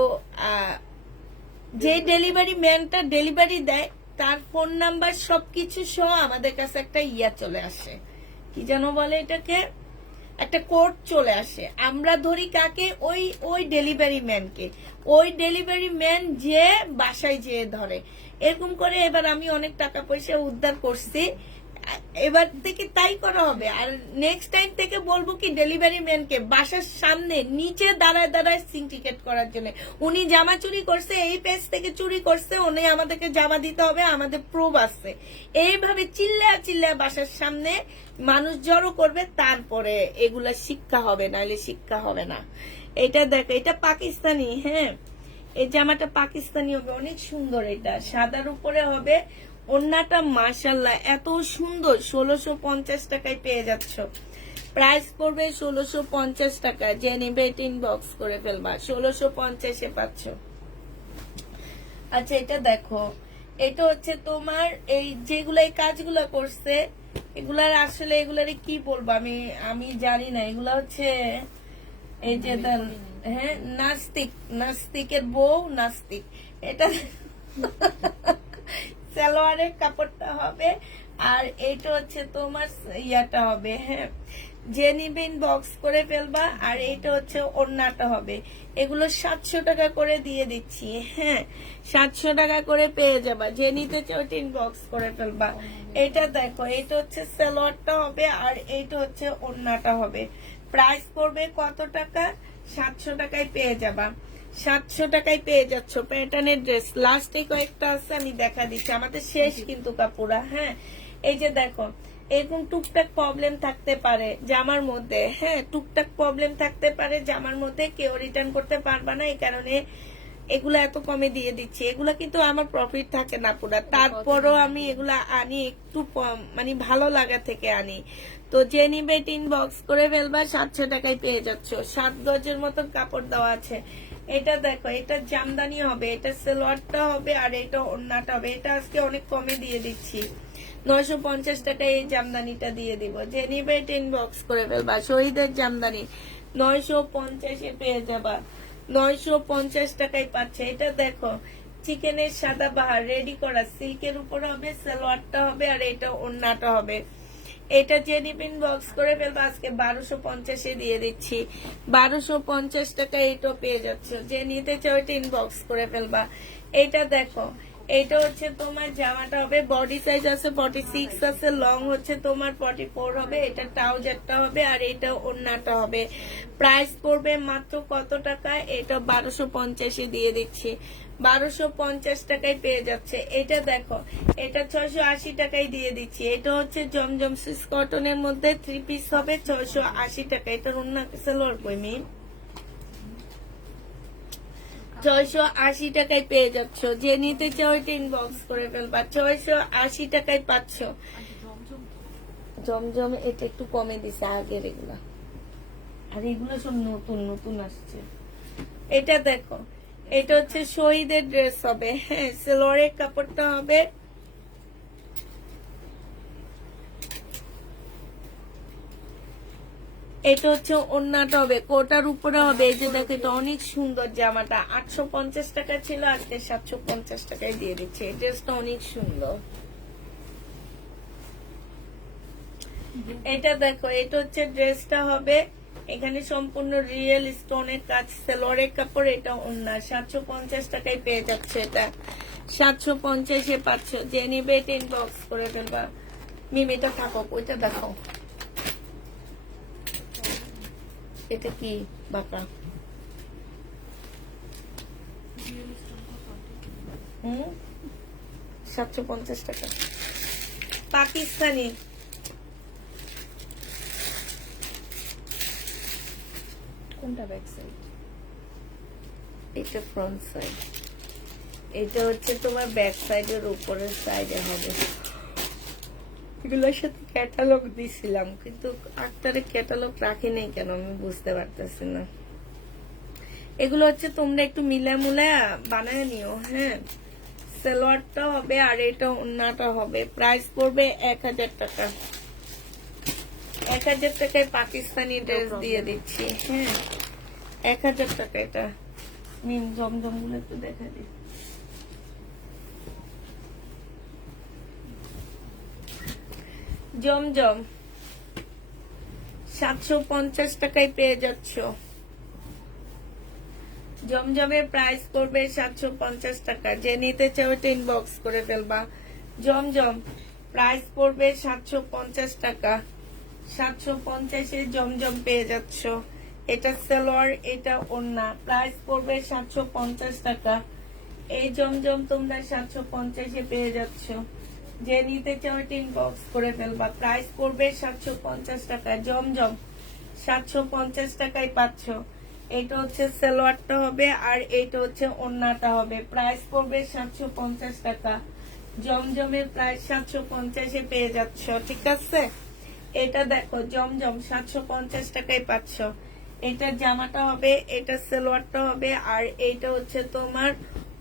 যে ডেলিভারি ম্যানটা ডেলিভারি দেয় তার ফোন নাম্বার সবকিছু সহ আমাদের কাছে একটা চলে আসে, কি যেন বলে এটাকে, একটা কোড চলে আসে। আমরা ধরি কাকে? ওই ডেলিভারি ম্যানকে। ওই ডেলিভারি ম্যান যে বাসায় যেয়ে ধরে, এরকম করে এবার আমি অনেক টাকা পয়সা উদ্ধার করছি। এবার থেকে তাই করা হবে। আর নেক্সট টাইম থেকে বলবো কি ডেলিভারি ম্যানকে বাসার সামনে নিচে দাঁড়ায় দাঁড়ায় সিন্ডিকেট করার জন্য। উনি জামা চুরি করছে, এই পেজ থেকে চুরি করছে, উনি আমাদেরকে জামা দিতে হবে, আমাদের প্রুফ আছে। এইভাবে চিল্লায় চিল্লায় বাসার সামনে মানুষ জড়ো করবে, তারপরে এগুলা শিক্ষা হবে, নাহলে শিক্ষা হবে না। এটা দেখো, এটা পাকিস্তানি। হ্যাঁ, এই জামাটা পাকিস্তানি হবে, অনেক সুন্দর। এটা সাদার উপরে হবে, ওন্নাটা মাশাআল্লাহ এত সুন্দর। 1650 টাকায় পেয়ে যাচ্ছ। প্রাইস পড়বে 1650 টাকা। যে নিবে ইনবক্স করে ফেলবা, 1650-এ পাচ্ছ। আচ্ছা, এটা দেখো, এটা হচ্ছে তোমার এই যেগুলো এই কাজগুলো করছে, এগুলার আসলে এগুলারে কি বলবো আমি জানি না। এগুলা হচ্ছে এই যে হ্যাঁ, নাস্তিকের বউ নাস্তিক। এটা সালোয়ারের কাপড়টা হবে, আর এইটা হচ্ছে তোমার ইয়াটা হবে। হ্যাঁ, যে নিবে ইনবক্স করে ফেলবা। আর এইটা হচ্ছে ওড়নাটা হবে। এগুলো 700 টাকা করে দিয়ে দিচ্ছি। হ্যাঁ, 700 টাকা করে পেয়ে যাবা। যে নিতে চাও ইনবক্স করে ফেলবা। এটা দেখো, এটা হচ্ছে সালোয়ারটা হবে, আর এইটা হচ্ছে ওড়নাটা হবে। প্রাইস পড়বে কত টাকা? 700 টাকায় পেয়ে যাবা। 700 টাকায় পেয়ে যাচ্ছ প্যাটার্নের ড্রেস। লাস্টে কয়েকটা আছে, আমি দেখা দিচ্ছি, আমাদের শেষ কিন্তু কাপুরা। হ্যাঁ, এই যে দেখো, এরকম টুকটাক প্রবলেম থাকতে পারে জামার মধ্যে। হ্যাঁ, টুকটাক প্রবলেম থাকতে পারে জামার মধ্যে, কেউ রিটার্ন করতে পারবা না, এই কারণে এগুলা এত কমে দিয়ে দিচ্ছি। এগুলা কিন্তু আমার প্রফিট থাকে না পুরা, তারপরও আমি এগুলা আনি একটু মানে ভালো লাগা থেকে আনি। তো যে নিবে ইনবক্স করে ফেলবা, 700 টাকায় পেয়ে যাচ্ছ। 7 গজের মতন কাপড় দেওয়া আছে। এটা দেখো, এটা জামদানি হবে, এটা সালোয়ারটা হবে, আর এটা ওড়নাটা হবে। এটা আজকে অনেক কমে দিয়ে দিচ্ছি, 950 টাকায় এই জামদানিটা দিয়ে দিব। যে নিবে ইনবক্স করে ফেলবা। শহীদের জামদানি 950-এ পেয়ে যাবা, 950 টাকায় পাচ্ছে। এটা দেখো, চিকেনের সাদা বাহার রেডি করা, সিল্কের উপর হবে, সালোয়ারটা হবে, আর এটা ওড়নাটা হবে। এটা যে নিবেন বক্স করে ফেলবো, আজকে 1250-এ দিয়ে দিচ্ছি। 1250 টাকায় এটা পেয়ে যাচ্ছ। যে নিতে চাও এটা ইনবক্স করে ফেলবা। এটা দেখো, এটা হচ্ছে তোমার জামাটা হবে, বডি সাইজ আছে 46 আছে, লং হচ্ছে তোমার 44 হবে। এটা ট্রাউজারটা হবে, আর এটা ওড়নাটা হবে। প্রাইস পড়বে মাত্র কত টাকা? এটা 1250-এ দিয়ে দিচ্ছি। 1250 টাকায় পেয়ে যাচ্ছে। এটা দেখো, এটা 680 টাকায় দিয়ে দিচ্ছি। এটা হচ্ছে জমজম সুইস কটনের মধ্যে 3 পিস হবে, 680 টাকা। এটার ওড়না সালোয়ার কইমি 680 টাকায় পেয়ে যাচ্ছ। যে নিতে চাও এটা ইনবক্স করে ফেলবা। 680 টাকায় পাচ্ছ। জমজম এটা একটু কমে দিছে আগের এগুলা, আর এগুলো সব নতুন নতুন আসছে। এটা দেখো, এটা হচ্ছে শহীদের ড্রেস হবে। হ্যাঁ, সালোয়ারের কাপড়টা হবে, এটা হচ্ছে ওড়নাটা হবে, কোটার উপরে হবে। এই যে দেখো, এটা অনেক সুন্দর জামাটা। 850 টাকা ছিল, আজকে 750 টাকায় দিয়ে দিচ্ছে। এই ড্রেসটা অনেক সুন্দর। এটা দেখো, এটা হচ্ছে ড্রেসটা হবে, এখানে সম্পূর্ণ রিয়েল স্টোনের কাজ, সালোয়ারের কাপড়, এটা ওড়না। 750 টাকায় পেয়ে যাচ্ছে। এটা 750-এ পাচ্ছ। যে নিবে এটা ইনবক্স করে ফেলবা। মিমিটা থাকো, ওইটা দেখো, এটা কি বাঁকা? 750 টাকা পাকিস্তানি। কোনটা ব্যাক সাইড? এটা ফ্রন্ট সাইড। এটা হচ্ছে তোমার ব্যাক সাইডের উপরের সাইডে হবে। এগুলোর সাথে ক্যাটালগ দিছিলাম, কিন্তু আক্তারে ক্যাটালগ রাখি নাই কেন আমি বুঝতে পারতেছি না। এগুলো হচ্ছে তোমরা একটু মিলা বানায় নিও। হ্যাঁ, সালোয়ারটা হবে, আর এটা ওড়নাটা হবে। প্রাইস পড়বে 1000 টাকা। 1000 টাকায় পাকিস্তানি ড্রেস দিয়ে দিচ্ছি। হ্যাঁ 1000 টাকা এটা। মিন জমজম গুলো একটু দেখা দিই। জমজম 750 টাকায় পেয়ে যাচ্ছ। জমজমের প্রাইস পড়বে 750 টাকা। যে নিতে চাও এটা ইনবক্স করে ফেলবা। জমজম প্রাইস পড়বে 750 টাকা। 750 জমজম পেয়ে যাচ্ছ। এটা সালোয়ার, এটা ওড়না। প্রাইস পড়বে 750 টাকা। এই জমজম তোমরা 750 পেয়ে যাচ্ছ। যে নিতে চাও এটা ইনবক্স করে ফেলবা। প্রাইস পড়বে 750 টাকা। জমজম 750 টাকায় পাচ্ছ। এটা হচ্ছে সালোয়ারটা হবে আর এইটা হচ্ছে ওড়নাটা হবে। প্রাইস পড়বে 750 টাকা। জমজমের প্রাইস 750 পেয়ে যাচ্ছ। ঠিক আছে, এটা দেখো জমজম 750 টাকায় পাচ্ছ। এটা জামাটা হবে, এটা সালোয়ারটা হবে আর এইটা হচ্ছে তোমার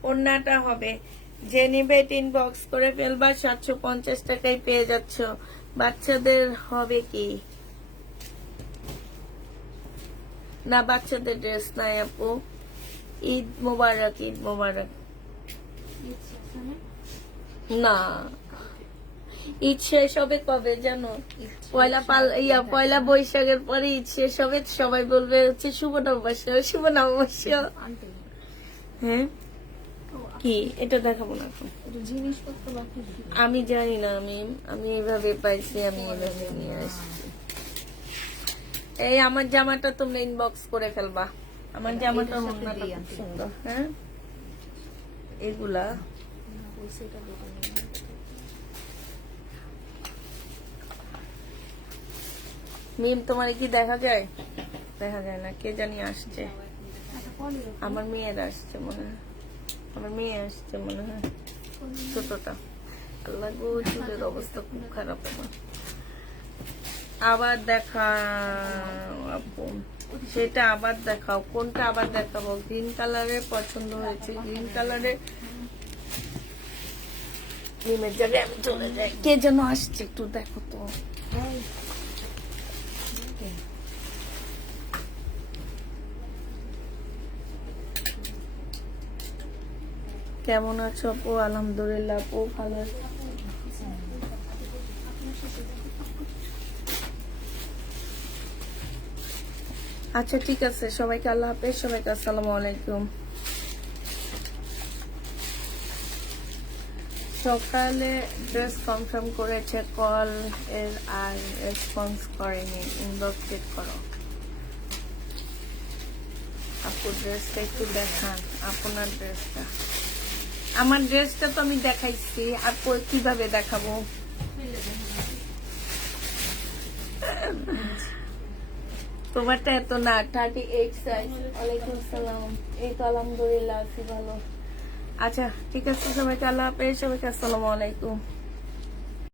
ওড়নাটা হবে। যে নিবে ইনবক্স করে ফেলবা। 750 টাকায় পেয়ে যাচ্ছ। বাচ্চাদের হবে কি না? বাচ্চাদের ড্রেস নাই আপু। ঈদ মোবারক, ঈদ মোবারক। না ঈদ শেষ হবে কবে জানো? পয়লা বৈশাখের পরে ঈদ শেষ হবে। সবাই বলবে হচ্ছে শুভ নববর্ষ, শুভ নববর্ষ। হ্যাঁ কি এটা দেখাবো না এখন। জিনিসপত্র বাকি আমি জানি না, আমি এইভাবে পাইছি, আমি এইভাবে নিয়ে আসছি। এই আমার জামাটা তোমরা ইনবক্স করে ফেলবা। আমার জামাটা ওড়নাটা খুব সুন্দর। হ্যাঁ এগুলা সেটা দোকানে মিম তোমার কি দেখা যায়? দেখা যায় না, কে জানি আসছে। আমার মেয়ের আসছে মনে হয়, আমার মেয়ে আসছে মনে হয়, ছোটটা। আল্লাহ গো, চুলের অবস্থা খুব খারাপ আমার। আবার দেখা আপু, সেটা আবার দেখাও। কোনটা আবার দেখাবো? গ্রিন কালারের পছন্দ হয়েছে, গ্রিন কালারের। মিমের জায়গায় আমি চলে যাই। কে যেন আসছে, একটু দেখো তো। কেমন আছো আপু? আলহামদুলিল্লাহ আপু ভালো আছি। আচ্ছা ঠিক আছে, সবাইকে আল্লাহ হাফেজ, সবাইকে আসসালামু আলাইকুম। সকালে ড্রেস কনফার্ম করেছে, কল এর আর রেসপন্স করেনি। ইনবক্স চেক করো। আপু ড্রেসটা একটু দেখান, আপনার ড্রেসটা। আমার ড্রেসটা তো আমি দেখাইছি, আর কিভাবে দেখাবো? তোমারটা এত না, 38 সাইজ। ওয়ালাইকুম সালাম। এই তো আলহামদুলিল্লাহ আছি ভালো। আচ্ছা ঠিক আছে, সবাইকে আল্লাহ হাফেজ, সবাইকে আসসালামু আলাইকুম।